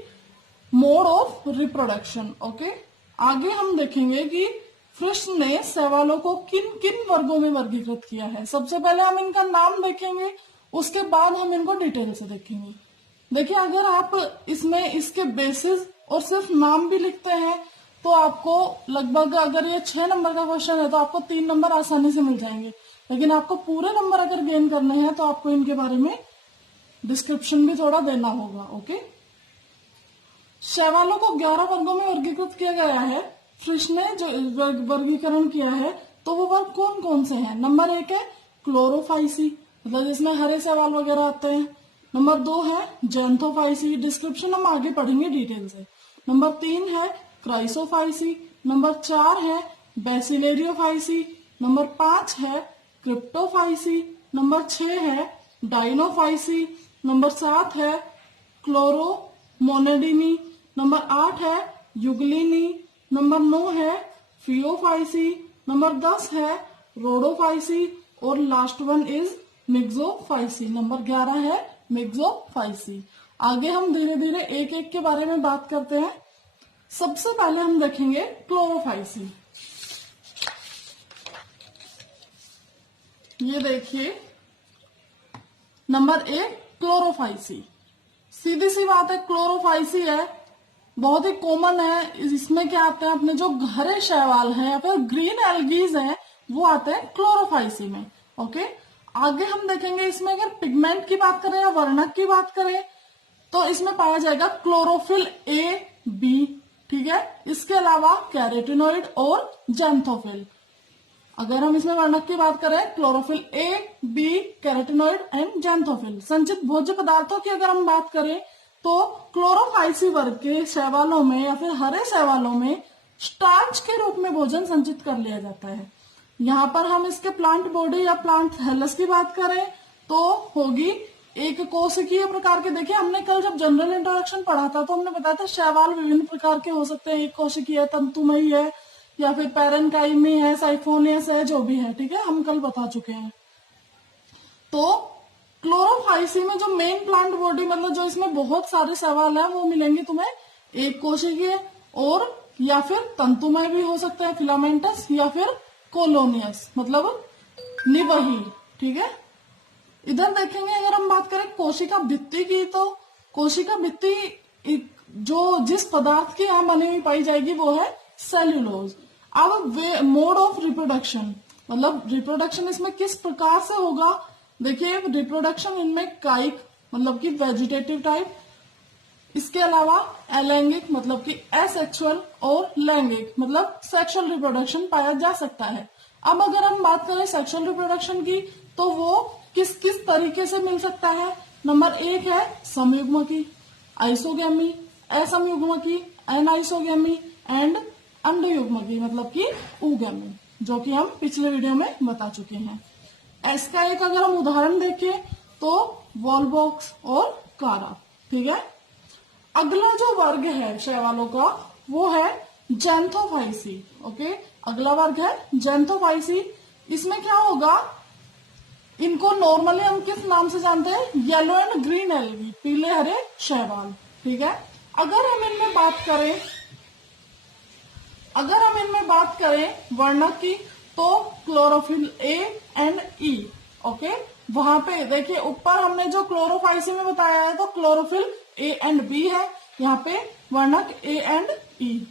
मोड ऑफ रिप्रोडक्शन। ओके, आगे हम देखेंगे कि फ्रिश ने शैवालों को किन किन वर्गों में वर्गीकृत किया है। सबसे पहले हम इनका नाम देखेंगे, उसके बाद हम इनको डिटेल से देखेंगे। देखिए अगर आप इसमें इसके बेसिस और सिर्फ नाम भी लिखते हैं तो आपको लगभग, अगर ये 6 नंबर का क्वेश्चन है तो आपको 3 नंबर आसानी से मिल जाएंगे। लेकिन आपको पूरे नंबर अगर गेन करने हैं तो आपको इनके बारे में डिस्क्रिप्शन भी थोड़ा देना होगा। ओके, शैवालों को 11 वर्गों में वर्गीकृत किया गया है। फ्रिश ने जो वर्गीकरण किया है तो वो वर्ग कौन कौन से हैं? नंबर 1 है क्लोरोफाइसी, मतलब जिसमें हरे शैवाल वगैरह आते हैं। नंबर 2 है जेंथोफाइसी, डिस्क्रिप्शन हम आगे पढ़ेंगे डिटेल से। नंबर 3 है क्राइसोफाइसी। नंबर 4 है बेसिलेरियोफाइसी। नंबर 5 है क्रिप्टोफाइसी। नंबर 6 है डाइनोफाइसी। नंबर 7 है क्लोरोमोनेडिनी। नंबर 8 है युगलिनी। नंबर 9 है फियोफाइसी। नंबर 10 है रोडोफाइसी और last one is Myxophyceae. Number 11 है मिक्सोफाइसी। आगे हम धीरे धीरे एक एक के बारे में बात करते हैं। सबसे पहले हम देखेंगे क्लोरोफाइसी। ये देखिए नंबर 1 क्लोरोफाइसी। सीधी सी बात है, क्लोरोफाइसी है, बहुत ही कॉमन है। इसमें क्या आते हैं, अपने जो हरे शैवाल हैं या फिर ग्रीन एल्गीज हैं वो आते हैं क्लोरोफाइसी में। ओके, आगे हम देखेंगे इसमें अगर पिगमेंट की बात करें या वर्णक की बात करें तो इसमें पाया जाएगा क्लोरोफिल ए बी, ठीक है। इसके अलावा कैरोटिनॉइड और जेंथोफिल। अगर हम इसमें वर्णक की बात करें chlorophyll a b carotenoid and xanthophyll. संचित भोज्य पदार्थों की अगर हम बात करें तो क्लोरोफाइसी वर्ग के शैवालों में या फिर हरे शैवालों में स्टार्च के रूप में भोजन संचित कर लिया जाता है। यहाँ पर हम इसके प्लांट बॉडी या प्लांट थैलस की बात करें तो होगी एक कोशिकीय प्रकार के। देखिए हमने कल जब जनरल इंट्रोडक्शन पढ़ा था तो हमने बताया था शैवाल विभिन्न प्रकार के हो सकते हैं। एक कोशिकीय है, तंतुमयी है या फिर पैरेनकाइमी है, साइफोनियस है, जो भी है, ठीक है, हम कल बता चुके हैं। तो क्लोरोफाइसी में जो मेन प्लांट बॉडी मतलब जो इसमें बहुत सारे सवाल है वो मिलेंगे तुम्हें एक कोशिकीय और या फिर तंतुमय भी हो सकता है फिलामेंटस या फिर कोलोनियस मतलब निवही। ठीक है, इधर देखेंगे अगर हम बात करें कोशिका भित्ति की तो कोशिका भित्ति जो जिस पदार्थ की यहाँ बनी हुई पाई जाएगी वो है सेल्यूलोज। अब मोड ऑफ रिप्रोडक्शन मतलब रिप्रोडक्शन इसमें किस प्रकार से होगा, देखिए रिप्रोडक्शन इनमें कायिक मतलब कि वेजिटेटिव टाइप, इसके अलावा अलैंगिक मतलब कि एसेक्सुअल और लैंगिक मतलब सेक्सुअल रिप्रोडक्शन पाया जा सकता है। अब अगर हम बात करें सेक्सुअल रिप्रोडक्शन की तो वो किस किस तरीके से मिल सकता है। नंबर 1 है समयुग्मकी, आइसोगेमी, असमयुग्मकी, एनाइसोगेमी एंड अंडयुग्मकी मतलब कि उगेमी, जो कि हम पिछले वीडियो में बता चुके हैं। इसका एक अगर हम उदाहरण देखें तो वॉलबॉक्स और कारा। ठीक है, अगला जो वर्ग है शैवालों का वो है जेंथोफाइसी। ओके, अगला वर्ग है जेंथोफाइसी। इसमें क्या होगा, इनको नॉर्मली हम किस नाम से जानते हैं, येलो एंड ग्रीन एल्गी, पीले हरे शैवाल। ठीक है, अगर हम इनमें बात करें वर्णक की तो chlorophyll A and E. Okay, वहां पे देखिए ऊपर हमने जो क्लोरोफाइसी में बताया है तो क्लोरोफिल ए एंड बी है, यहाँ पे वर्णक ए एंड ई।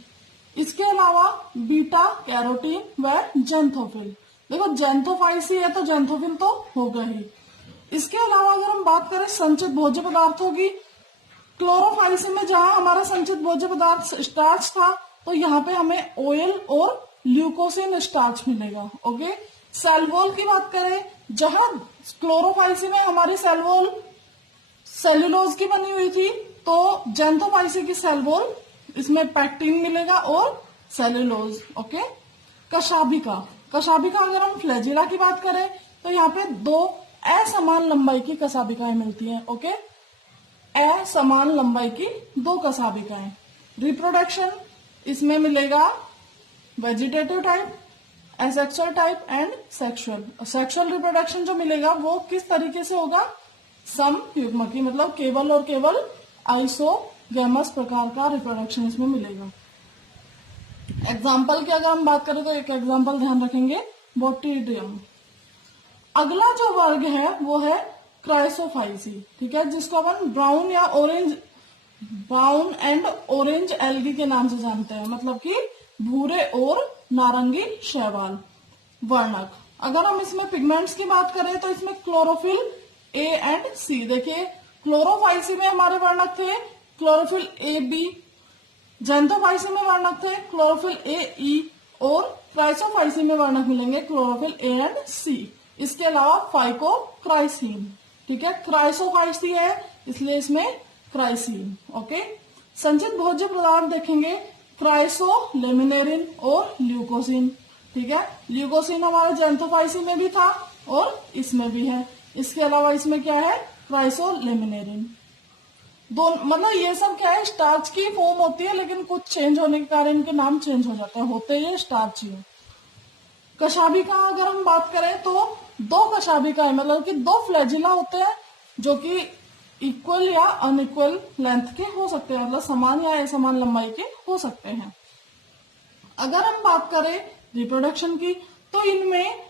इसके अलावा बीटा कैरोटीन व जेंथोफिल। देखो जेंथोफाइसी है तो जेंथोफिल तो होगा ही। इसके अलावा अगर हम बात करें संचित भोज्य पदार्थों की, क्लोरोफाइसी में जहां हमारा संचित भोज्य पदार्थ स्टार्च था तो यहाँ पे हमें ऑयल और ल्यूकोसिन स्टार्च मिलेगा। ओके, सेल वॉल की बात करें, जहां क्लोरोफाइसी में हमारी सेल वॉल सेल्यूलोज की बनी हुई थी तो जेंथोफाइसी की सेल वॉल इसमें पैक्टिन मिलेगा और सेल्यूलोज। ओके, कशाभिका अगर हम फ्लैजिला की बात करें तो यहाँ पे 2 असमान लंबाई की कशाभिकाएं मिलती हैं। ओके, असमान लंबाई की 2 कशाभिकाएं। रिप्रोडक्शन इसमें मिलेगा vegetative type, asexual type and sexual reproduction जो मिलेगा वो किस तरीके से होगा, समयुग्मकी मतलब केवल और केवल आइसोगेमस प्रकार का रिप्रोडक्शन इसमें मिलेगा। एग्जाम्पल की अगर हम बात करें तो एक एग्जाम्पल ध्यान रखेंगे, बोटिडियम। अगला जो वर्ग है वो है क्राइसोफाइसी। ठीक है, जिसको अपन ब्राउन एंड ऑरेंज एल्गी के नाम से जानते हैं मतलब कि भूरे और नारंगी शैवाल। वर्णक अगर हम इसमें पिगमेंट्स की बात करें तो इसमें क्लोरोफिल ए एंड सी। देखिए क्लोरोफाइसी में हमारे वर्णक थे क्लोरोफिल ए बी, जेंथोफाइसी में वर्णक थे क्लोरोफिल ए ई और क्राइसोफाइसी में वर्णक मिलेंगे क्लोरोफिल ए एंड सी। इसके अलावा फाइकोक्राइसीन। ठीक है, क्राइसोफाइसी है इसलिए इसमें क्राइसीन। ओके, संचित भोज्य पदार्थ देखेंगे क्राइसोलेमिनेरिन और ल्यूकोसिन। ठीक है, ल्यूकोसिन हमारे जेंथोफाइसी में भी था और इसमें भी है। इसके अलावा इसमें क्या है, क्राइसोलेमिनेरिन। दोनों मतलब ये सब क्या है, स्टार्च की फॉर्म होती है लेकिन कुछ चेंज होने के कारण इनके नाम चेंज हो जाते हैं, होते ये स्टार्च ही। कशाभिका अगर हम बात करें तो 2 कशाभिका मतलब कि 2 फ्लैजिला होते हैं जो कि इक्वल या अनइक्वल लेंथ के हो सकते हैं, मतलब समान या असमान लंबाई के हो सकते हैं। अगर हम बात करें रिप्रोडक्शन की तो इनमें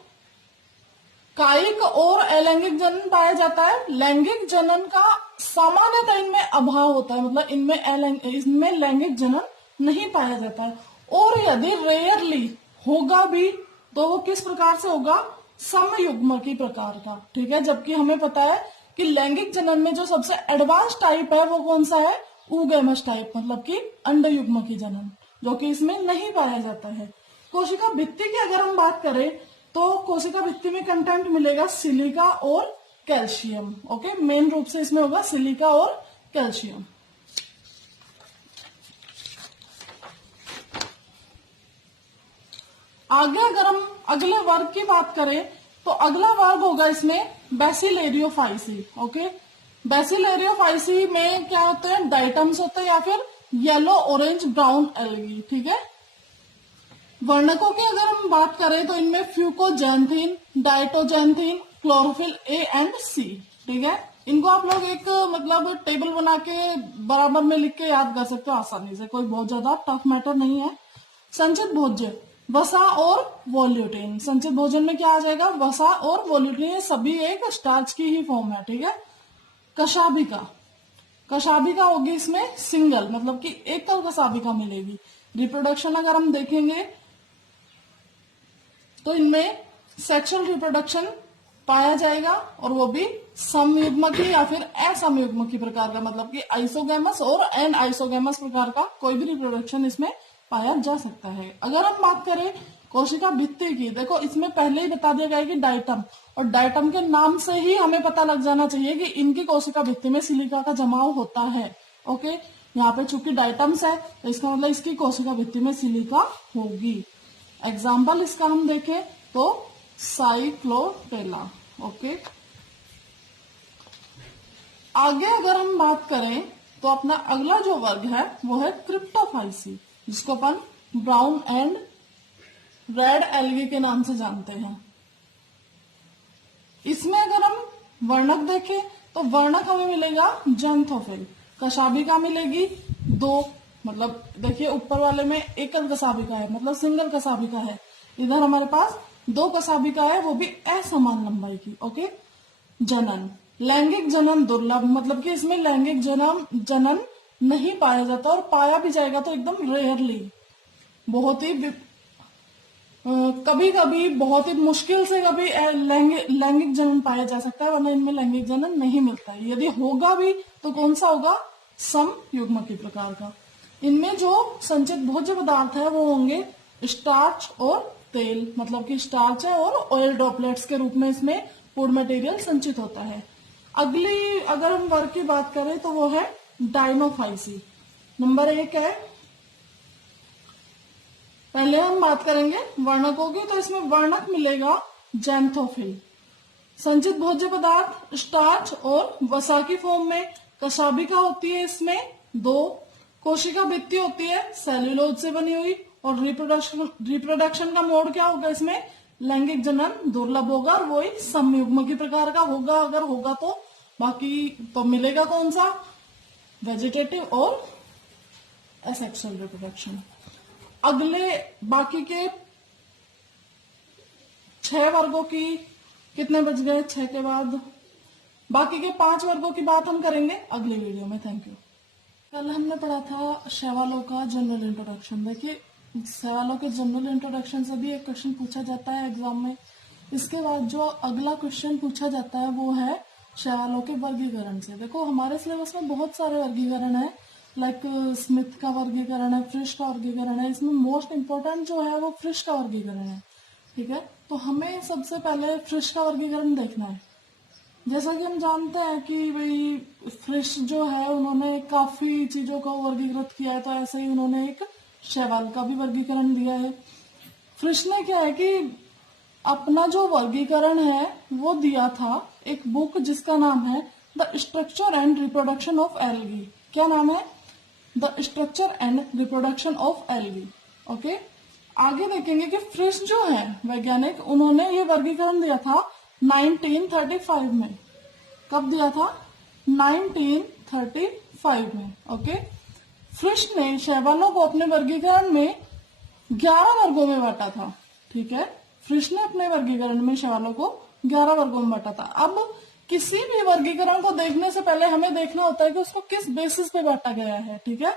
कायिक और अलैंगिक जनन पाया जाता है। लैंगिक जनन का सामान्यतः इनमें अभाव होता है, मतलब इनमें लैंगिक जनन नहीं पाया जाता है। और यदि रेयरली होगा भी तो वो किस प्रकार से होगा, समयुग्मकी प्रकार का। ठीक है, जबकि हमें पता है कि लैंगिक जनन में जो सबसे एडवांस टाइप है वो कौन सा है, ऊगैमस टाइप मतलब कि अंडयुग्मकी जनन, जो कि इसमें नहीं पाया जाता है। कोशिका भित्ति की अगर हम बात करें तो कोशिका भित्ति में कंटेंट मिलेगा सिलिका और कैल्शियम। ओके, मेन रूप से इसमें होगा सिलिका और कैल्शियम। आगे अगर हम अगले वर्ग की बात करें तो अगला वर्ग होगा इसमें बेसिलेरियोफाइसी। ओके, बेसिलेरियोफाइसी में क्या होते हैं, डाइटम्स होते हैं या फिर येलो ऑरेंज ब्राउन एल्गी। ठीक है, वर्णकों की अगर हम बात करें तो इनमें फ्यूकोजैंथीन, डाइटोजैंथीन, क्लोरोफिल ए एंड सी। ठीक है, इनको आप लोग एक मतलब टेबल बना के बराबर में लिख के याद कर सकते हो आसानी से, कोई बहुत ज्यादा टफ मैटर नहीं है। संचित भोज्य वसा और वोल्यूटिन। संचित भोजन में क्या आ जाएगा, वसा और वोल्यूटिन, ये सभी एक स्टार्च की ही फॉर्म है। ठीक है, कशाभिका, कशाभिका होगी इसमें सिंगल, मतलब कि एकल कशाभिका मिलेगी। रिप्रोडक्शन अगर हम देखेंगे तो इनमें सेक्सुअल रिप्रोडक्शन पाया जाएगा, और वो भी समयुग्मकी या फिर असमयुग्मकी प्रकार का, मतलब कि आइसोगैमस और एन आइसोगैमस प्रकार का कोई भी रिप्रोडक्शन इसमें पाया जा सकता है। अगर हम बात करें कोशिका भित्ति की, देखो इसमें पहले ही बता दिया गया है कि डाइटम, और डाइटम के नाम से ही हमें पता लग जाना चाहिए कि इनकी कोशिका भित्ति में सिलिका का जमाव होता है। ओके, यहाँ पे चूंकि डाइटम्स है तो इसका मतलब इसकी कोशिका भित्ति में सिलिका होगी। एग्जाम्पल इसका हम देखें तो साइक्लोपेला। ओके, आगे अगर हम बात करें तो अपना अगला जो वर्ग है वो है क्रिप्टोफाइसी, जिसको अपन ब्राउन एंड रेड एल्गी के नाम से जानते हैं। इसमें अगर हम वर्णक देखें तो वर्णक हमें मिलेगा जैंथोफिल, कशाभिका मिलेगी 2, मतलब देखिए ऊपर वाले में एकल कशाभिका है, मतलब सिंगल कशाभिका है, इधर हमारे पास 2 कशाभिका है, वो भी असमान लंबाई की। ओके, जनन, लैंगिक जनन दुर्लभ, मतलब कि इसमें लैंगिक जनन नहीं पाया जाता, और पाया भी जाएगा तो एकदम रेयरली, बहुत ही कभी कभी बहुत ही मुश्किल से कभी लैंगिक जनन पाया जा सकता है, वरना इनमें लैंगिक जनन नहीं मिलता है। यदि होगा भी तो कौन सा होगा, समयुग्मकी प्रकार का। इनमें जो संचित भोज्य पदार्थ है वो होंगे स्टार्च और तेल, मतलब कि स्टार्च है और ऑयल ड्रॉपलेट्स के रूप में इसमें फूड मटेरियल संचित होता है। अगली अगर हम वर्ग की बात करें तो वो है डायनोफाइसी, नंबर 1 है। पहले हम बात करेंगे वर्णकों की, तो इसमें वर्णक मिलेगा जैंथोफिल। संचित भोज्य पदार्थ स्टार्च और वसा की फॉर्म में, कशाभिका होती है इसमें 2, कोशिका भित्ति होती है सेल्यूलोज से बनी हुई, और रिप्रोडक्शन का मोड क्या होगा इसमें, लैंगिक जनन दुर्लभ होगा, और वही समयुग्मकी प्रकार का होगा अगर होगा तो। बाकी तो मिलेगा कौन सा, वेजिटेटिव और एसेक्सुअल रिप्रोडक्शन। अगले बाकी के 6 वर्गों की कितने बच गए, 6 के बाद बाकी के 5 वर्गों की बात हम करेंगे अगली वीडियो में। Thank you. कल हमने पढ़ा था शैवालों का जनरल इंट्रोडक्शन। देखिए शैवालों के जनरल इंट्रोडक्शन से भी एक क्वेश्चन पूछा जाता है एग्जाम में। इसके बाद जो अगला क्वेश्चन पूछा जाता है वो है शैवालों के वर्गीकरण से। देखो हमारे सिलेबस में बहुत सारे वर्गीकरण है, लाइक स्मिथ का वर्गीकरण है, फ्रिश का वर्गीकरण है। इसमें मोस्ट इम्पोर्टेंट जो है वो फ्रिश का वर्गीकरण है। ठीक है, तो हमें सबसे पहले फ्रिश का वर्गीकरण देखना है। जैसा कि हम जानते हैं कि भाई फ्रिश जो है उन्होंने काफी चीजों को वर्गीकृत किया है, तो ऐसे ही उन्होंने एक शैवाल का भी वर्गीकरण दिया है। फ्रिश ने क्या है कि अपना जो वर्गीकरण है वो दिया था एक बुक जिसका नाम है the structure and reproduction of algae. क्या नाम है, the structure and reproduction of algae. Okay, आगे देखेंगे कि फ्रिश जो है वैज्ञानिक, उन्होंने ये वर्गीकरण दिया था 1935 में। कब दिया था, 1935 में। ओके, फ्रिश ने शैवालों को अपने वर्गीकरण में 11 वर्गों में बांटा था। ठीक है, फ्रिश ने अपने वर्गीकरण में शैवालों को 11 वर्गों में बांटा था। अब किसी भी वर्गीकरण को देखने से पहले हमें देखना होता है कि उसको किस बेसिस पे बांटा गया है। ठीक है,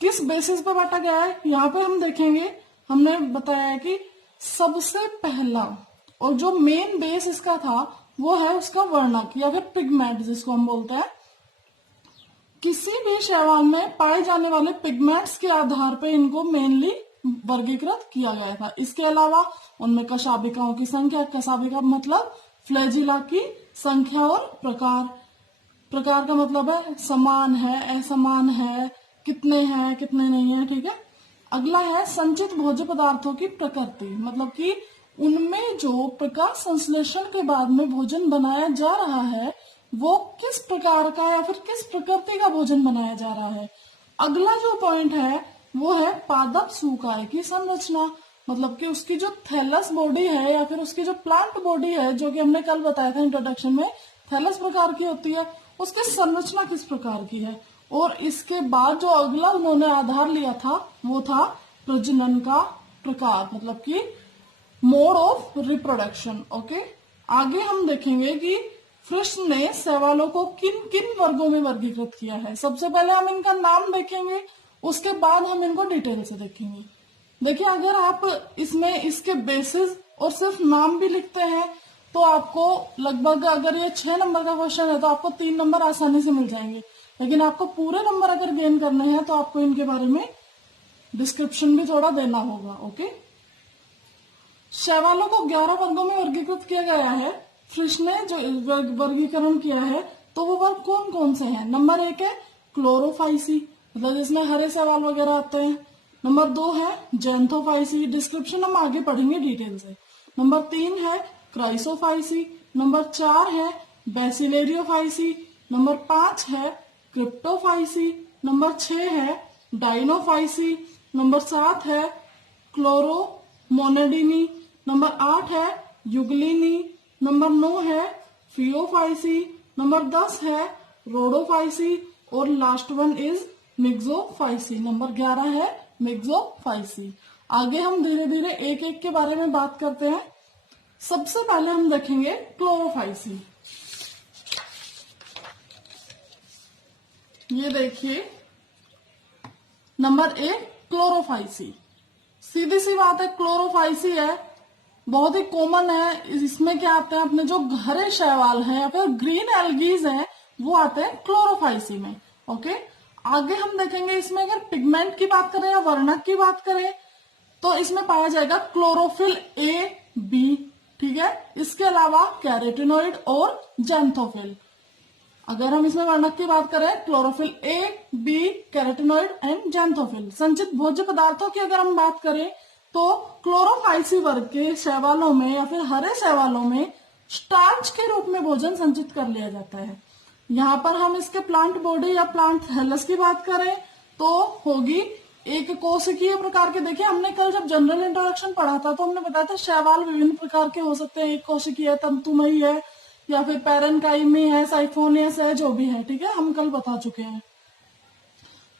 किस बेसिस पे बांटा गया है, यहाँ पे हम देखेंगे। हमने बताया है कि सबसे पहला और जो मेन बेस इसका था वो है उसका वर्णक या फिर पिगमेंट जिसको हम बोलते हैं। किसी भी शैवाल में पाए जाने वाले पिगमेंट्स के आधार पर इनको मेनली वर्गीकृत किया गया था। इसके अलावा उनमें कशाभिकाओं की संख्या, कशाभिका मतलब फ्लैजिला की संख्या, और प्रकार का मतलब है समान है, असमान है, कितने हैं कितने नहीं है। ठीक है, अगला है संचित भोज्य पदार्थों की प्रकृति, मतलब कि उनमें जो प्रकाश संश्लेषण के बाद में भोजन बनाया जा रहा है वो किस प्रकार का या फिर किस प्रकृति का भोजन बनाया जा रहा है। अगला जो पॉइंट है वो है पादप सूकाय की संरचना, मतलब कि उसकी जो थैलस बॉडी है या फिर उसकी जो प्लांट बॉडी है, जो कि हमने कल बताया था इंट्रोडक्शन में, थैलस प्रकार की होती है, उसकी संरचना किस प्रकार की है। और इसके बाद जो अगला उन्होंने आधार लिया था वो था प्रजनन का प्रकार, मतलब कि मोड ऑफ रिप्रोडक्शन। ओके, आगे हम देखेंगे कि फ्रिश ने शैवालों को किन किन वर्गों में वर्गीकृत किया है। सबसे पहले हम इनका नाम देखेंगे, उसके बाद हम इनको डिटेल से देखेंगे। देखिए, अगर आप इसमें इसके बेसिस और सिर्फ नाम भी लिखते हैं तो आपको लगभग, अगर ये 6 नंबर का क्वेश्चन है तो आपको 3 नंबर आसानी से मिल जाएंगे। लेकिन आपको पूरे नंबर अगर गेन करने हैं तो आपको इनके बारे में डिस्क्रिप्शन भी थोड़ा देना होगा। ओके, शैवालों को 11 वर्गों में वर्गीकृत किया गया है। फ्रिश ने जो वर्गीकरण किया है तो वो वर्ग कौन कौन से हैं। नंबर 1 है क्लोरोफाइसी, मतलब जिसमें हरे शैवाल वगैरह आते हैं। नंबर 2 है जेंथोफाइसी, डिस्क्रिप्शन हम आगे पढ़ेंगे डिटेल से। नंबर 3 है क्राइसोफाइसी। नंबर 4 है बेसिलेरियोफाइसी। नंबर 5 है क्रिप्टोफाइसी। नंबर 6 है डाइनोफाइसी। नंबर 7 है क्लोरोमोनेडिनी। नंबर 8 है युगलिनी। नंबर 9 है फियोफाइसी। नंबर 10 है रोडोफाइसी। और last one is Myxophyceae. Number 11 है मिक्सोफाइसी। आगे हम धीरे धीरे एक एक के बारे में बात करते हैं। सबसे पहले हम देखेंगे क्लोरोफाइसी। ये देखिए, नंबर 1 क्लोरोफाइसी। सीधी सी बात है, क्लोरोफाइसी है, बहुत ही कॉमन है। इसमें क्या आते हैं, अपने जो हरे शैवाल हैं या फिर ग्रीन एल्गीज हैं वो आते हैं क्लोरोफाइसी में। ओके, आगे हम देखेंगे इसमें अगर पिगमेंट की बात करें या वर्णक की बात करें तो इसमें पाया जाएगा क्लोरोफिल ए, बी। ठीक है, इसके अलावा कैरोटिनॉइड और जेंथोफिल। अगर हम इसमें वर्णक की बात करें, chlorophyll a, b, carotenoid and xanthophyll. संचित भोज्य पदार्थों की अगर हम बात करें तो क्लोरोफाइसी वर्ग के शैवालों में या फिर हरे शैवालों में स्टार्च के रूप में भोजन संचित कर लिया जाता है। यहाँ पर हम इसके प्लांट बॉडी या प्लांट थैलस की बात करें तो होगी एक कोशिकीय प्रकार के। देखिए, हमने कल जब जनरल इंट्रोडक्शन पढ़ा था तो हमने बताया था शैवाल विभिन्न प्रकार के हो सकते हैं। एक कोशिकीय, तंतुमयी है, या फिर पैरेनकाइमी है, साइफोनियस है, जो भी है। ठीक है, हम कल बता चुके हैं।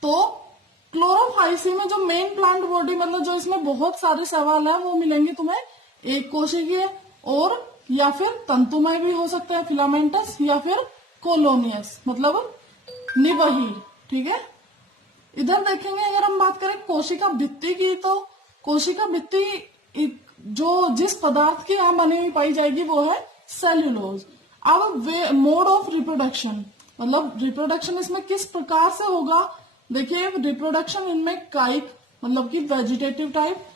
तो क्लोरोफाइसी में जो मेन प्लांट बॉडी, मतलब जो इसमें बहुत सारे शैवाल है, वो मिलेंगे तुम्हें एक कोशिकीय और या फिर तंतुमय भी हो सकते हैं, फिलामेंटस, या फिर कोलोनियस मतलब निवही। ठीक है, इधर देखेंगे अगर हम बात करें कोशिका भित्ति की तो कोशिका भित्ति जो जिस पदार्थ की यहाँ बनी हुई पाई जाएगी वो है सेल्यूलोज। अब मोड ऑफ रिप्रोडक्शन, मतलब रिप्रोडक्शन इसमें किस प्रकार से होगा। देखिए, रिप्रोडक्शन इनमें कायिक मतलब कि वेजिटेटिव टाइप,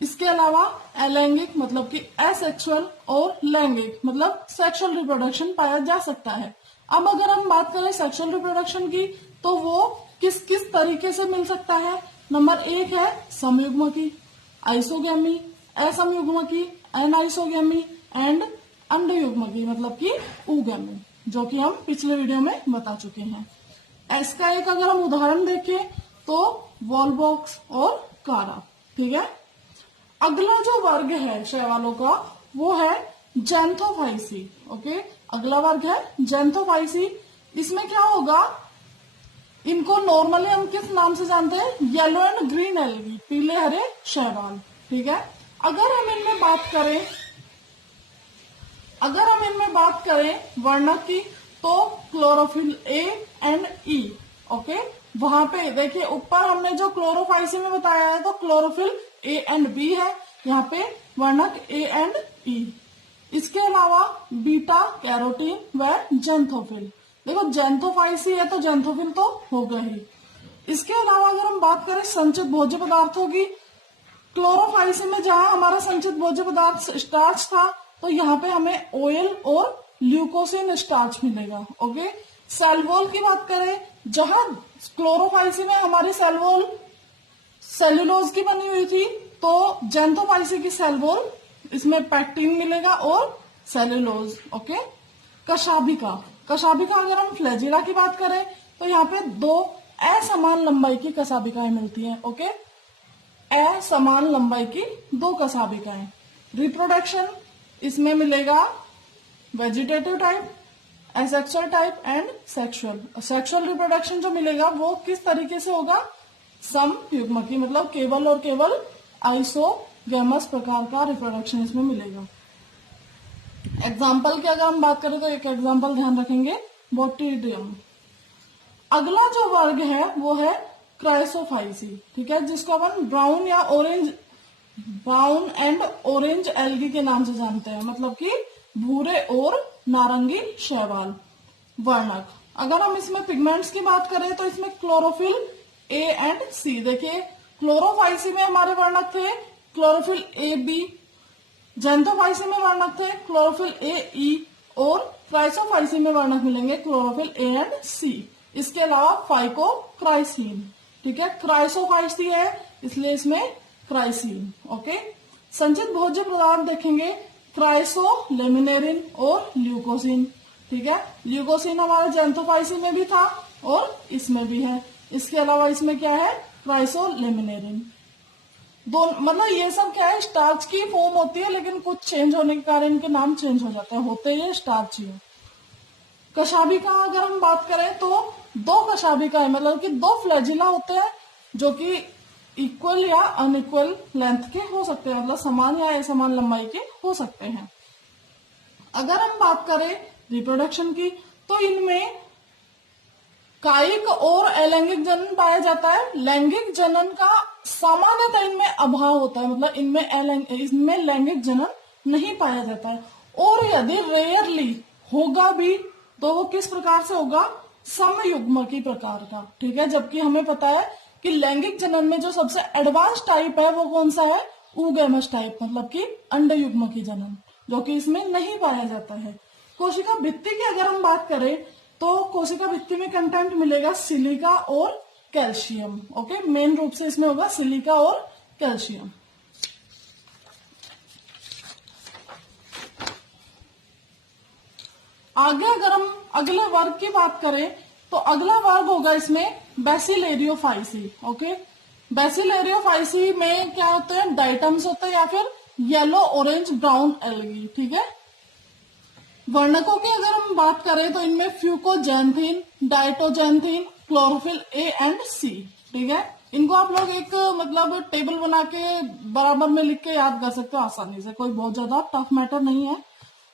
इसके अलावा अलैंगिक मतलब कि एसेक्सुअल, और लैंगिक मतलब सेक्सुअल रिप्रोडक्शन पाया जा सकता है। अब अगर हम बात करें सेक्सुअल रिप्रोडक्शन की तो वो किस किस तरीके से मिल सकता है। नंबर 1 है समयुग्मकी, आइसोगेमी, असमयुग्मकी, एनाइसोगेमी एंड अंडयुग्मकी मतलब कि उगमी, जो कि हम पिछले वीडियो में बता चुके हैं। इसका एक अगर हम उदाहरण देखें तो वॉलबॉक्स और कारा। ठीक है, अगला जो वर्ग है शैवालों का वो है जेंथोफाइसी। ओके, अगला वर्ग है जेंथोफाइसी। इसमें क्या होगा, इनको नॉर्मली हम किस नाम से जानते हैं, येलो एंड ग्रीन एल्गी, पीले हरे शैवाल। ठीक है, अगर हम इनमें बात करें वर्णक की तो chlorophyll A and E. Okay, वहां पे देखिए ऊपर हमने जो क्लोरोफाइसी में बताया है तो क्लोरोफिल ए एंड बी है, यहाँ पे वर्णक ए एंड ई। इसके अलावा बीटा कैरोटीन व जेंथोफिल। देखो, जेंथोफाइसी है तो जेंथोफिल तो होगा ही। इसके अलावा अगर हम बात करें संचित भोज्य पदार्थों की, क्लोरोफाइसी में जहां हमारा संचित भोज्य पदार्थ स्टार्च था तो यहाँ पे हमें ऑयल और ल्यूकोसिन स्टार्च मिलेगा। ओके, सेल वॉल की बात करें, जहां क्लोरोफाइसी में हमारी सेल वॉल सेल्यूलोज की बनी हुई थी तो जेंथोफाइसी की सेल वॉल इसमें पैक्टिन मिलेगा और सेल्यूलोज। ओके, कशाभिका अगर हम फ्लैजिला की बात करें तो यहाँ पे 2 असमान लंबाई की कशाभिकाएं मिलती हैं। ओके, असमान लंबाई की दो कशाभिकाएं। रिप्रोडक्शन इसमें मिलेगा vegetative type, asexual type and sexual. Sexual reproduction जो मिलेगा वो किस तरीके से होगा, सम युग्मकी, मतलब केवल और केवल आइसोगैमस प्रकार का रिप्रोडक्शन इसमें मिलेगा। एग्जाम्पल की अगर हम बात करें तो एक एग्जाम्पल ध्यान रखेंगे, बोटिडियम। अगला जो वर्ग है वो है क्राइसोफाइसी, ठीक है, जिसको अपन ब्राउन या orange, brown and orange algae के नाम से जानते हैं, मतलब कि भूरे और नारंगी शैवाल। वर्णक, अगर हम इसमें पिगमेंट्स की बात करें तो इसमें क्लोरोफिल ए एंड सी। देखिए क्लोरोफाइसी में हमारे वर्णक थे क्लोरोफिल ए बी, जेंथोफाइसी में वर्णक थे क्लोरोफिल ए ई, और क्राइसोफाइसी में वर्णक मिलेंगे क्लोरोफिल ए एंड सी। इसके अलावा फाइकोक्राइसीन, ठीक है, क्राइसोफाइसी है इसलिए इसमें क्राइसीन। ओके, संचित भोज्य पदार्थ देखेंगे क्राइसोलेमिनेरिन और ल्यूकोसिन, ठीक है। ल्यूकोसिन हमारे जेंथोफाइसी में भी था और इसमें भी है। इसके अलावा इसमें क्या है, क्राइसोलेमिनेरिन। दोनों, मतलब ये सब क्या है, स्टार्च की फॉर्म होती है, लेकिन कुछ चेंज होने के कारण इनके नाम चेंज हो जाते हैं, होते ये स्टार्च ही है। कशाभिका अगर हम बात करें तो दो कशाभिका है, मतलब कि दो फ्लैजिला होते हैं जो कि इक्वल या अनइक्वल लेंथ के हो सकते हैं, मतलब समान या असमान लंबाई के हो सकते हैं। अगर हम बात करें रिप्रोडक्शन की तो इनमें कायिक और अलैंगिक जनन पाया जाता है। लैंगिक जनन का सामान्यतः इनमें अभाव होता है, मतलब इनमें लैंगिक जनन नहीं पाया जाता है, और यदि रेयरली होगा भी तो वो किस प्रकार से होगा, समयुग्मकी प्रकार का, ठीक है। जबकि हमें पता है कि लैंगिक जनन में जो सबसे एडवांस टाइप है वो कौन सा है, ऊगैमस टाइप, मतलब कि अंडयुग्मकी जनन, जो कि इसमें नहीं पाया जाता है। कोशिका भित्ति की अगर हम बात करें तो कोशिका भित्ति में कंटेंट मिलेगा सिलिका और कैल्शियम। ओके, मेन रूप से इसमें होगा सिलिका और कैल्शियम। आगे अगर हम अगले वर्ग की बात करें तो अगला वर्ग होगा इसमें बैसिलेरियोफाइसी। ओके, बैसिलेरियोफाइसी में क्या होते हैं, डाइटम्स होते हैं या फिर येलो ऑरेंज ब्राउन एल्गी, ठीक है। वर्णकों की अगर हम बात करें तो इनमें फ्यूकोजैंथीन, डाइटोजैंथीन, क्लोरोफिल ए एंड सी, ठीक है। इनको आप लोग एक मतलब टेबल बना के बराबर में लिख के याद कर सकते हो आसानी से, कोई बहुत ज्यादा टफ मैटर नहीं है।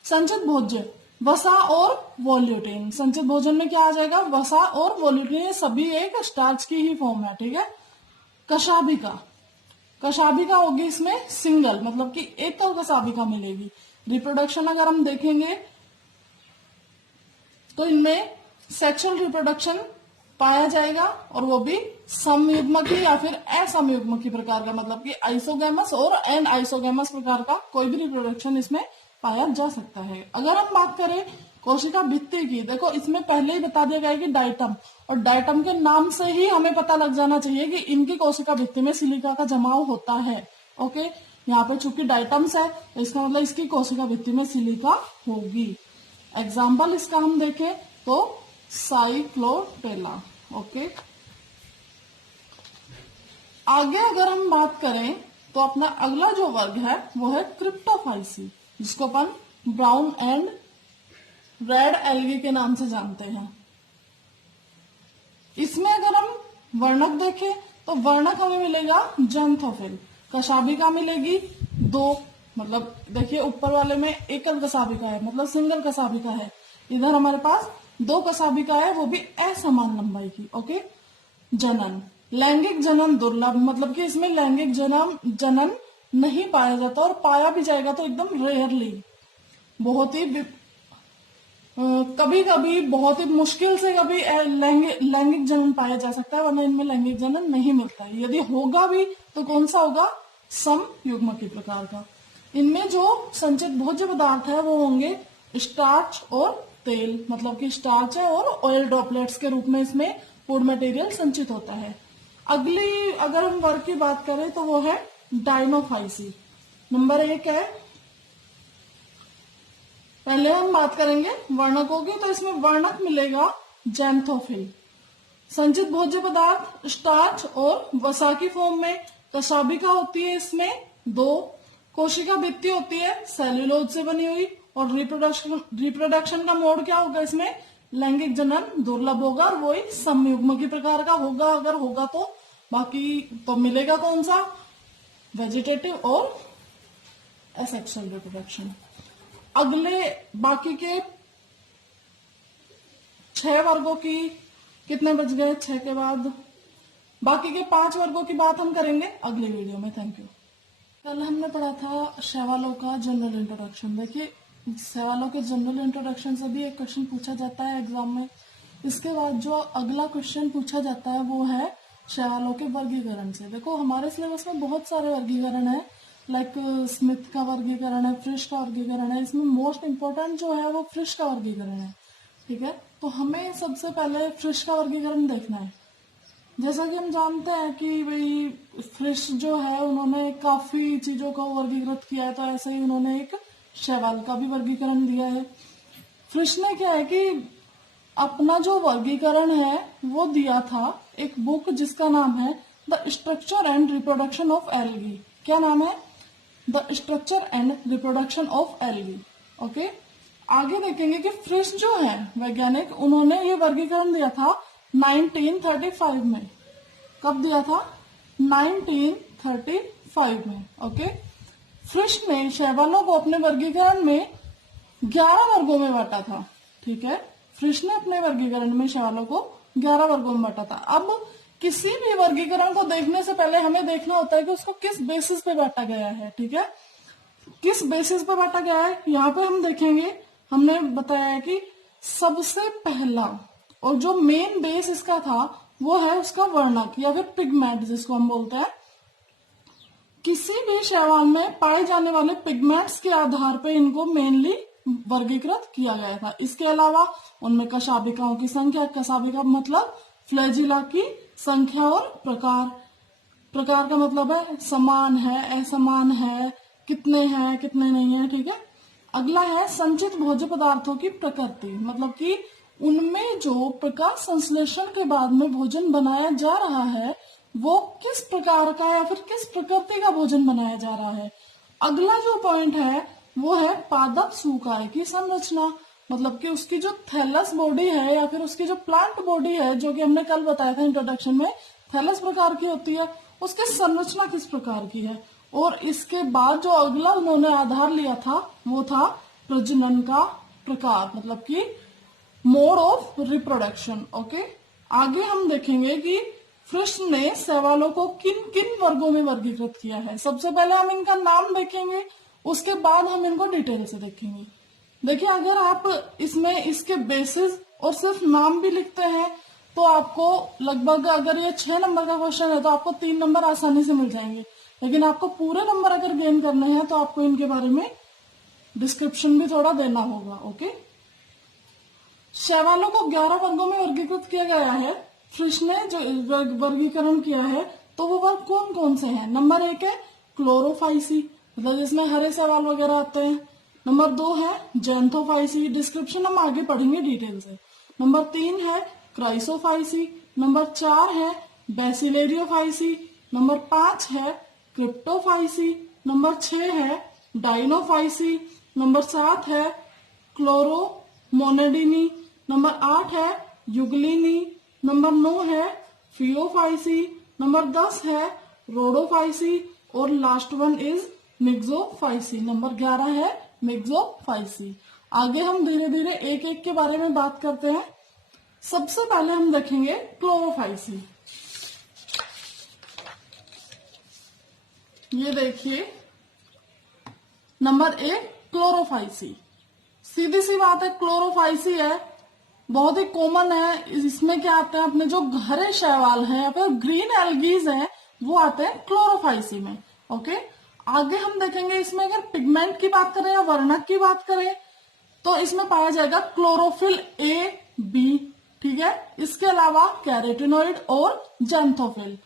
संचित भोज्य, वसा और वोल्यूटिन। संचित भोजन में क्या आ जाएगा, वसा और वोल्यूटिन, ये सभी एक स्टार्च की ही फॉर्म है, ठीक है। कशाभिका, कशाभिका होगी इसमें सिंगल, मतलब कि एक तो कशाभिका मिलेगी। रिप्रोडक्शन अगर हम देखेंगे तो इनमें सेक्सुअल रिप्रोडक्शन पाया जाएगा, और वो भी समयुग्मकी या फिर असमयुग्मकी प्रकार का, मतलब कि आइसोगैमस और एंड आइसोगैमस प्रकार का कोई भी रिप्रोडक्शन इसमें पाया जा सकता है। अगर हम बात करें कोशिका भित्ति की, देखो इसमें पहले ही बता दिया गया है कि डाइटम, और डाइटम के नाम से ही हमें पता लग जाना चाहिए कि इनकी कोशिका भित्ति में सिलिका का जमाव होता है। ओके, यहाँ पे चूंकि डाइटम्स है तो इसका मतलब इसकी कोशिका भित्ति में सिलिका होगी। एग्जाम्पल इसका हम देखें तो साइक्लोटेला। ओके, आगे अगर हम बात करें तो अपना अगला जो वर्ग है वो है क्रिप्टोफाइसी, जिसको अपन ब्राउन एंड रेड एल्गी के नाम से जानते हैं। इसमें अगर हम वर्णक देखें तो वर्णक हमें मिलेगा जेंथोफिल। कशाभिका मिलेगी दो, मतलब देखिए ऊपर वाले में एकल कशाभिका है, मतलब सिंगल कशाभिका है। इधर हमारे पास दो कशाभिका है, वो भी असमान लंबाई की। ओके, जनन, लैंगिक जनन दुर्लभ, मतलब कि इसमें लैंगिक जनन नहीं पाया जाता, और पाया भी जाएगा तो एकदम रेयरली, बहुत ही कभी कभी बहुत ही मुश्किल से कभी लैंगिक जनन पाया जा सकता है, वरना इनमें लैंगिक जनन नहीं मिलता है। यदि होगा भी तो कौन सा होगा, समयुग्मकी प्रकार का। इनमें जो संचित भोज्य पदार्थ है वो होंगे स्टार्च और तेल, मतलब कि स्टार्च है और ऑयल ड्रॉपलेट्स के रूप में इसमें फूड मटेरियल संचित होता है। अगली अगर हम वर्ग की बात करें तो वो है डायनोफाइसी। नंबर 1 है, पहले हम बात करेंगे वर्णकों की, तो इसमें वर्णक मिलेगा जेंथोफिल। संचित भोज्य पदार्थ स्टार्च और वसा की फॉर्म में, कशाभिका होती है इसमें 2, कोशिका भित्ति होती है सेल्यूलोज से बनी हुई, और रिप्रोडक्शन का मोड क्या होगा इसमें, लैंगिक जनन दुर्लभ होगा और वही समयुग्म की प्रकार का होगा अगर होगा तो, बाकी तो मिलेगा कौन सा, वेजिटेटिव और एसेक्सुअल रिप्रोडक्शन। अगले बाकी के 6 वर्गों की कितने बच गए, 6 के बाद बाकी के 5 वर्गों की बात हम करेंगे अगले वीडियो में। Thank you. कल हमने पढ़ा था शैवालों का जनरल इंट्रोडक्शन। देखिए शैवालों के जनरल इंट्रोडक्शन से भी एक क्वेश्चन पूछा जाता है एग्जाम में। इसके बाद जो अगला क्वेश्चन पूछा जाता है वो है शैवालों के वर्गीकरण से। देखो हमारे सिलेबस में बहुत सारे वर्गीकरण है, लाइक स्मिथ का वर्गीकरण है, फ्रिश का वर्गीकरण है। इसमें मोस्ट इंपोर्टेंट जो है वो फ्रिश का वर्गीकरण है, ठीक है। तो हमें सबसे पहले फ्रिश का वर्गीकरण देखना है। जैसा कि हम जानते हैं कि भाई फ्रिश जो है उन्होंने काफी चीजों को वर्गीकृत किया है, तो ऐसे ही उन्होंने एक शैवाल का भी वर्गीकरण दिया है। फ्रिश ने क्या है कि अपना जो वर्गीकरण है वो दिया था एक बुक जिसका नाम है the structure and reproduction of algae. क्या नाम है, the structure and reproduction of algae. Okay, आगे देखेंगे कि फ्रिश जो है वैज्ञानिक, उन्होंने ये वर्गीकरण दिया था 1935 में। कब दिया था, 1935 में। ओके, फ्रिश ने शैवालों को अपने वर्गीकरण में 11 वर्गों में बांटा था, ठीक है। फ्रिश ने अपने वर्गीकरण में शैवालों को 11 वर्गों में बांटा था। अब किसी भी वर्गीकरण को देखने से पहले हमें देखना होता है कि उसको किस बेसिस पे बांटा गया है, ठीक है। किस बेसिस पे बांटा गया है यहाँ पे हम देखेंगे। हमने बताया है कि सबसे पहला और जो मेन बेस इसका था वो है उसका वर्णक या फिर पिगमेंट जिसको हम बोलते हैं। किसी भी शैवाल में पाए जाने वाले पिगमेंट्स के आधार पर इनको मेनली वर्गीकृत किया गया था। इसके अलावा उनमें कशाभिकाओं की संख्या, कशाभिका मतलब फ्लैजिला की संख्या, और प्रकार का मतलब है समान है, असमान है, कितने हैं कितने नहीं है, ठीक है। अगला है संचित भोज्य पदार्थों की प्रकृति, मतलब कि उनमें जो प्रकाश संश्लेषण के बाद में भोजन बनाया जा रहा है वो किस प्रकार का या फिर किस प्रकृति का भोजन बनाया जा रहा है। अगला जो पॉइंट है वो है पादप सूकाय की संरचना, मतलब कि उसकी जो थैलस बॉडी है या फिर उसकी जो प्लांट बॉडी है, जो कि हमने कल बताया था इंट्रोडक्शन में, थैलस प्रकार की होती है, उसकी संरचना किस प्रकार की है। और इसके बाद जो अगला उन्होंने आधार लिया था वो था प्रजनन का प्रकार, मतलब कि मोड ऑफ रिप्रोडक्शन। ओके, आगे हम देखेंगे कि फ्रिश ने शैवालों को किन किन वर्गों में वर्गीकृत किया है। सबसे पहले हम इनका नाम देखेंगे, उसके बाद हम इनको डिटेल से देखेंगे। देखिए अगर आप इसमें इसके बेसिस और सिर्फ नाम भी लिखते हैं तो आपको लगभग, अगर ये 6 नंबर का क्वेश्चन है तो आपको 3 नंबर आसानी से मिल जाएंगे। लेकिन आपको पूरे नंबर अगर गेन करने हैं तो आपको इनके बारे में डिस्क्रिप्शन भी थोड़ा देना होगा। ओके, शैवालों को 11 वर्गों में वर्गीकृत किया गया है। फ्रिश ने जो वर्गीकरण किया है तो वो वर्ग कौन कौन से हैं। नंबर 1 है क्लोरोफाइसी, मतलब जिसमें हरे शैवाल वगैरह आते हैं। नंबर 2 है जेंथोफाइसी, डिस्क्रिप्शन हम आगे पढ़ेंगे डिटेल से। नंबर 3 है क्राइसोफाइसी। नंबर 4 है बेसिलेरियोफाइसी। नंबर 5 है क्रिप्टोफाइसी। नंबर 6 है डाइनोफाइसी। नंबर 7 है क्लोरोमोनेडिनी। नंबर 8 है युगलिनी। नंबर 9 है फियोफाइसी। नंबर 10 है रोडोफाइसी। और last one is Myxophyceae. Number 11 है मिक्सोफाइसी। आगे हम धीरे धीरे एक एक के बारे में बात करते हैं। सबसे पहले हम देखेंगे क्लोरोफाइसी। ये देखिए नंबर 1 क्लोरोफाइसी। सीधी सी बात है, क्लोरोफाइसी है, बहुत ही कॉमन है। इसमें क्या आते हैं, अपने जो हरे शैवाल हैं या फिर ग्रीन एल्गीज हैं वो आते हैं क्लोरोफाइसी में। ओके, आगे हम देखेंगे इसमें अगर पिगमेंट की बात करें या वर्णक की बात करें तो इसमें पाया जाएगा क्लोरोफिल ए बी, ठीक है। इसके अलावा कैरोटिनॉइड और जेंथोफिल।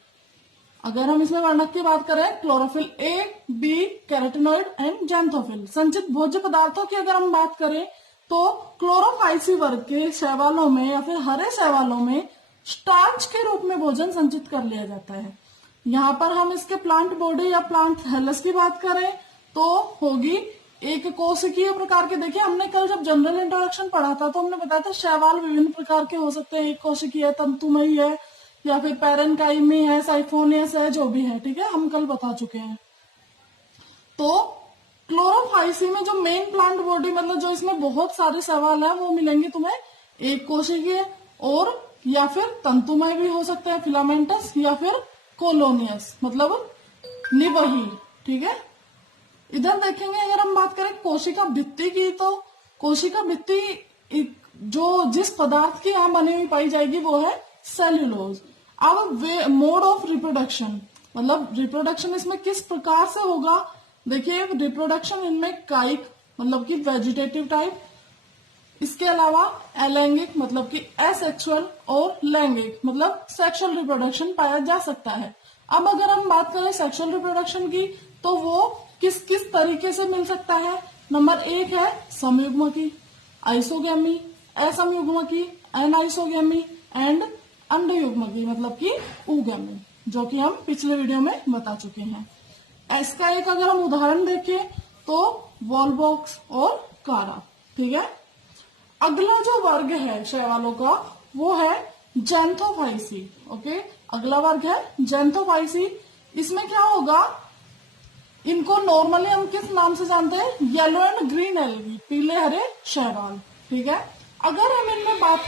अगर हम इसमें वर्णक की बात करें, chlorophyll a b carotenoid and xanthophyll. संचित भोज्य पदार्थों की अगर हम बात करें तो क्लोरोफाइसी वर्ग के शैवालों में या फिर हरे शैवालों में स्टार्च के रूप में भोजन संचित कर लिया जाता है। यहाँ पर हम इसके प्लांट बॉडी या प्लांट थैलस की बात करें तो होगी एक कोशिकीय प्रकार के। देखिए हमने कल जब जनरल इंट्रोडक्शन पढ़ा था तो हमने बताया था शैवाल विभिन्न प्रकार के हो सकते हैं, एक कोशिकीय, तंतुमयी है, या फिर पैरेनकाइमी है, साइफोनियस है, जो भी है, ठीक है, हम कल बता चुके हैं। तो क्लोरोफाइसी में जो मेन प्लांट बॉडी मतलब जो इसमें बहुत सारे शैवाल है वो मिलेंगे तुम्हें, एक कोशिकीय और या फिर तंतुमय भी हो सकते हैं, फिलामेंटस, या फिर कोलोनियस मतलब निवही, ठीक है। इधर देखेंगे अगर हम बात करें कोशिका भित्ति की, तो कोशिका भित्ति जो जिस पदार्थ की यहाँ बनी हुई पाई जाएगी वो है सेल्यूलोज। अब मोड ऑफ रिप्रोडक्शन मतलब रिप्रोडक्शन इसमें किस प्रकार से होगा, देखिए रिप्रोडक्शन इनमें कायिक मतलब कि वेजिटेटिव टाइप, इसके अलावा अलैंगिक मतलब कि एसेक्सुअल, और लैंगिक मतलब सेक्सुअल रिप्रोडक्शन पाया जा सकता है। अब अगर हम बात करें सेक्सुअल रिप्रोडक्शन की तो वो किस किस तरीके से मिल सकता है। नंबर 1 है समयुग्मकी, आइसोगेमी, असमयुग्मकी, एनाइसोगेमी एंड अंडयुग्मकी मतलब कि उगेमी, जो कि हम पिछले वीडियो में बता चुके हैं। इसका एक अगर हम उदाहरण देखें तो वॉलबॉक्स और कारा, ठीक है। अगला जो वर्ग है शैवालों का वो है जेंथोफाइसी, ओके। अगला वर्ग है जेंथोफाइसी। इसमें क्या होगा, इनको नॉर्मली हम किस नाम से जानते हैं, येलो एंड ग्रीन एल्गी, पीले हरे शैवाल, ठीक है। अगर हम इनमें बात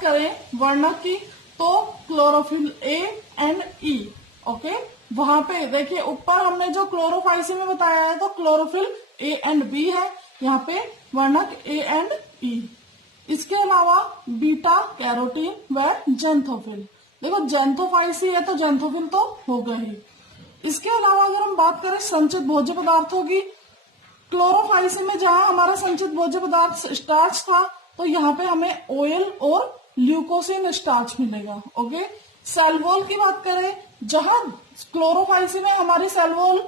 करें वर्णक की तो chlorophyll A and E, okay. वहां पे देखिए ऊपर हमने जो क्लोरोफाइसी में बताया है तो क्लोरोफिल ए एंड बी है, यहाँ पे वर्णक ए एंड ई। इसके अलावा बीटा कैरोटीन व जेंथोफिल। देखो जेंथोफाइसी है तो जेंथोफिल तो होगा ही। इसके अलावा अगर हम बात करें संचित भोज्य पदार्थों की, क्लोरोफाइसी में जहां हमारा संचित भोज्य पदार्थ स्टार्च था तो यहाँ पे हमें ऑयल और ल्यूकोसिन स्टार्च मिलेगा, ओके। सेल वॉल की बात करें, जहां क्लोरोफाइसी में हमारी सेल वॉल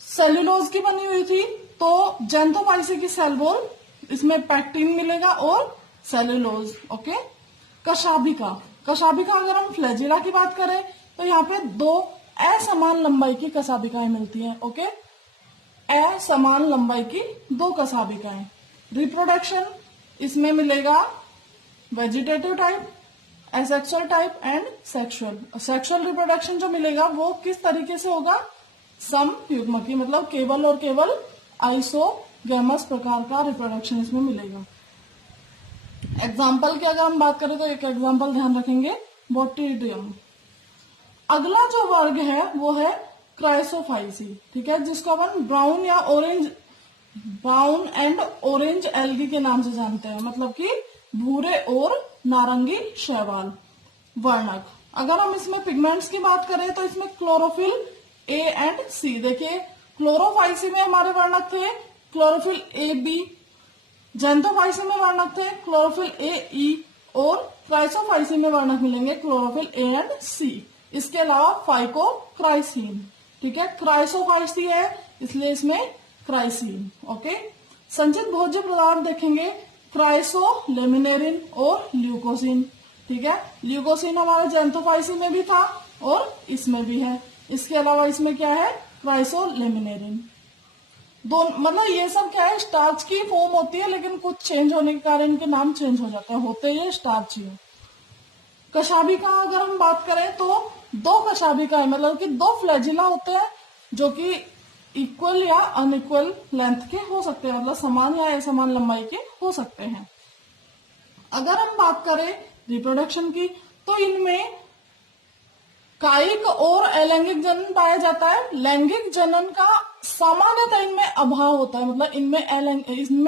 सेल्यूलोज की बनी हुई थी तो जेंथोफाइसी की सेल वॉल इसमें पैक्टिन मिलेगा और सेल्यूलोज, ओके। कशाभिका, कशाभिका अगर हम फ्लैजिला की बात करें तो यहाँ पे 2 असमान लंबाई की कशाभिकाएं मिलती हैं, ओके। असमान लंबाई की 2 कशाभिकाएं। रिप्रोडक्शन इसमें मिलेगा vegetative type, asexual type and sexual. Sexual reproduction जो मिलेगा वो किस तरीके से होगा, समयुग्मकी मतलब केवल और केवल आइसोगैमस प्रकार का रिप्रोडक्शन इसमें मिलेगा। एग्जाम्पल की अगर हम बात करें तो एक एग्जाम्पल ध्यान रखेंगे, बोटिडियम। अगला जो वर्ग है वो है क्राइसोफाइसी, ठीक है, जिसको अपन ब्राउन या orange, brown and orange algae के नाम से जानते हैं, मतलब कि भूरे और नारंगी शैवाल। वर्णक अगर हम इसमें पिगमेंट्स की बात करें तो इसमें क्लोरोफिल ए एंड सी। देखिए क्लोरोफाइसी में हमारे वर्णक थे क्लोरोफिल ए बी, जेंथोफाइसी में वर्णक थे क्लोरोफिल ए ई, और क्राइसोफाइसी में वर्णक मिलेंगे क्लोरोफिल ए एंड सी। इसके अलावा फाइकोक्राइसिन, ठीक है, क्राइसोफाइसी है इसलिए इसमें क्राइसिन, ओके। संचित भोज्य पदार्थ देखेंगे क्राइसोलेमिनेरिन और ल्यूकोसिन, ठीक है। ल्यूकोसिन हमारे जेंथोफाइसी में भी था और इसमें भी है। इसके अलावा इसमें क्या है, क्राइसोलेमिनेरिन। दोनों मतलब ये सब क्या है, स्टार्च की फॉर्म होती है लेकिन कुछ चेंज होने के कारण इनके नाम चेंज हो जाते हैं, होते ये स्टार्च ही है। कशाभिका अगर हम बात करें तो 2 कशाभिका है, मतलब कि 2 फ्लैजिला होते हैं जो कि इक्वल या अनइक्वल लेंथ के हो सकते हैं, मतलब समान या असमान लंबाई के हो सकते हैं। अगर हम बात करें रिप्रोडक्शन की तो इनमें कायिक और अलैंगिक जनन पाया जाता है। लैंगिक जनन का सामान्यतः इनमें अभाव होता है, मतलब इनमें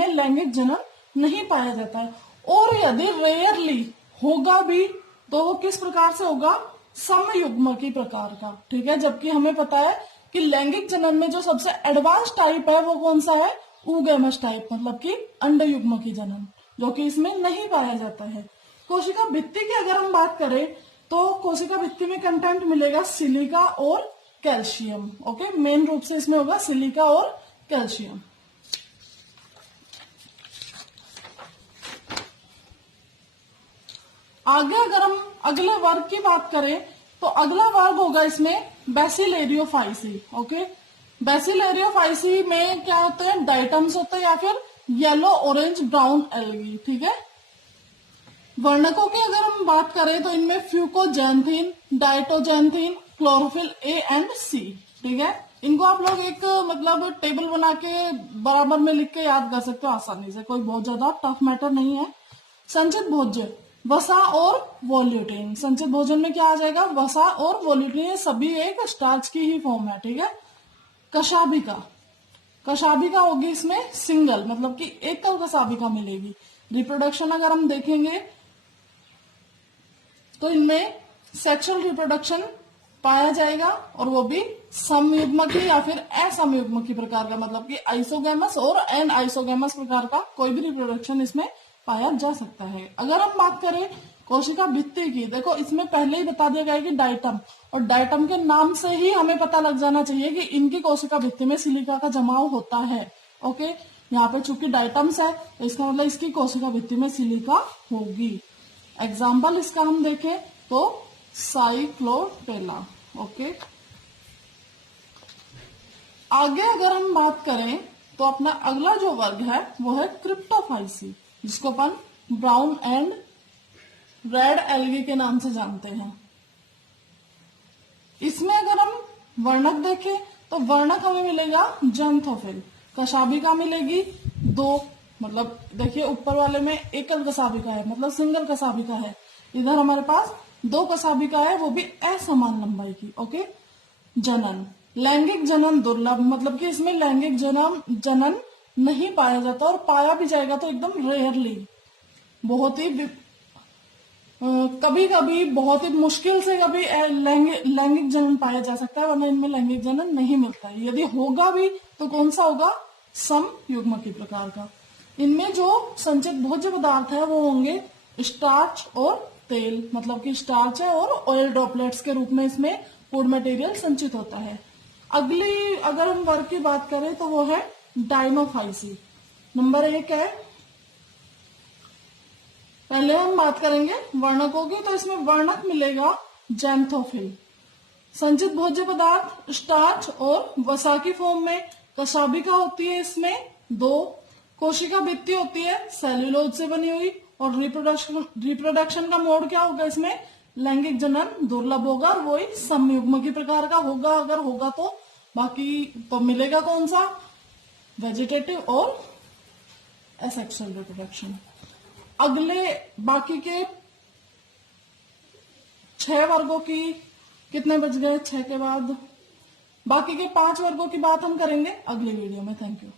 लैंगिक जनन नहीं पाया जाता है, और यदि रेयरली होगा भी तो वो किस प्रकार से होगा, समयुग्मकी प्रकार का, ठीक है। जबकि हमें पता है कि लैंगिक जनन में जो सबसे एडवांस टाइप है वो कौन सा है, ऊगैमस टाइप, मतलब कि अंडयुग्मकी जनन, जो कि इसमें नहीं पाया जाता है। कोशिका भित्ति की अगर हम बात करें तो कोशिका भित्ति में कंटेंट मिलेगा सिलिका और कैल्शियम, ओके। मेन रूप से इसमें होगा सिलिका और कैल्शियम। आगे अगर हम अगले वर्ग की बात करें तो अगला वर्ग होगा इसमें बेसिलेरियोफाइसी। ओके, बेसिलेरियोफाइसी में क्या होते हैं, डाइटम्स होते हैं या फिर येलो ऑरेंज ब्राउन एल्गी। ठीक है, वर्णकों की अगर हम बात करें तो इनमें फ्यूकोजैंथीन, डाइटोजैंथीन, क्लोरोफिल ए एंड सी। ठीक है, इनको आप लोग एक मतलब टेबल बना के बराबर में लिख के याद कर सकते हो आसानी से, कोई बहुत ज्यादा टफ मैटर नहीं है। संचित भोज्य, वसा और वोल्यूटिन। संचित भोजन में क्या आ जाएगा, वसा और वोल्यूटिन, ये सभी एक स्टार्च की ही फॉर्म है। ठीक है, कशाभिका, कशाभिका होगी इसमें सिंगल, मतलब कि एकल कशाभिका मिलेगी। रिप्रोडक्शन अगर हम देखेंगे तो इनमें सेक्सुअल रिप्रोडक्शन पाया जाएगा और वो भी समयुग्मकी या फिर असमयुग्मकी प्रकार का, मतलब कि आइसोगैमस और एन आइसोगैमस प्रकार का कोई भी रिप्रोडक्शन इसमें पाया जा सकता है। अगर हम बात करें कोशिका भित्ति की, देखो इसमें पहले ही बता दिया गया है कि डाइटम, और डाइटम के नाम से ही हमें पता लग जाना चाहिए कि इनकी कोशिका भित्ति में सिलिका का जमाव होता है। ओके, यहाँ पे चूंकि डाइटम्स है तो इसका मतलब इसकी कोशिका भित्ति में सिलिका होगी। एग्जाम्पल इसका हम देखें तो साइक्लोपेला। ओके, आगे अगर हम बात करें तो अपना अगला जो वर्ग है वो है क्रिप्टोफाइसी, जिसको अपन ब्राउन एंड रेड एल्गी के नाम से जानते हैं। इसमें अगर हम वर्णक देखें तो वर्णक हमें मिलेगा जंथोफिल, कशाभिका मिलेगी दो, मतलब देखिए ऊपर वाले में एकल कशाभिका है, मतलब सिंगल कशाभिका है, इधर हमारे पास दो कशाभिका है, वो भी असमान लंबाई की। ओके, जनन, लैंगिक जनन दुर्लभ, मतलब कि इसमें लैंगिक जनन नहीं पाया जाता, और पाया भी जाएगा तो एकदम रेयरली, बहुत ही कभी कभी बहुत ही मुश्किल से कभी लैंगिक जनन पाया जा सकता है, वरना इनमें लैंगिक जनन नहीं मिलता है। यदि होगा भी तो कौन सा होगा, समयुग्मकी प्रकार का। इनमें जो संचित भोज्य पदार्थ है वो होंगे स्टार्च और तेल, मतलब कि स्टार्च है और ऑयल ड्रॉपलेट्स के रूप में इसमें फूड मटेरियल संचित होता है। अगली अगर हम वर्ग की बात करें तो वो है डाइनोफाइसी, नंबर 1 है। पहले हम बात करेंगे वर्णकों की, तो इसमें वर्णक मिलेगा जैंथोफिल, संचित भोज्य पदार्थ स्टार्च और वसा की फॉर्म में, कशाभिका होती है इसमें 2, कोशिका भित्ति होती है सेल्यूलोज से बनी हुई, और रिप्रोडक्शन का मोड क्या होगा इसमें, लैंगिक जनन दुर्लभ होगा, और वही समयुग्मकी प्रकार का होगा अगर होगा तो। बाकी तो मिलेगा कौन सा, वेजिटेटिव और एसेक्सुअल रिप्रोडक्शन। अगले बाकी के 6 वर्गों की कितने बच गए, 6 के बाद बाकी के 5 वर्गों की बात हम करेंगे अगली वीडियो में। Thank you.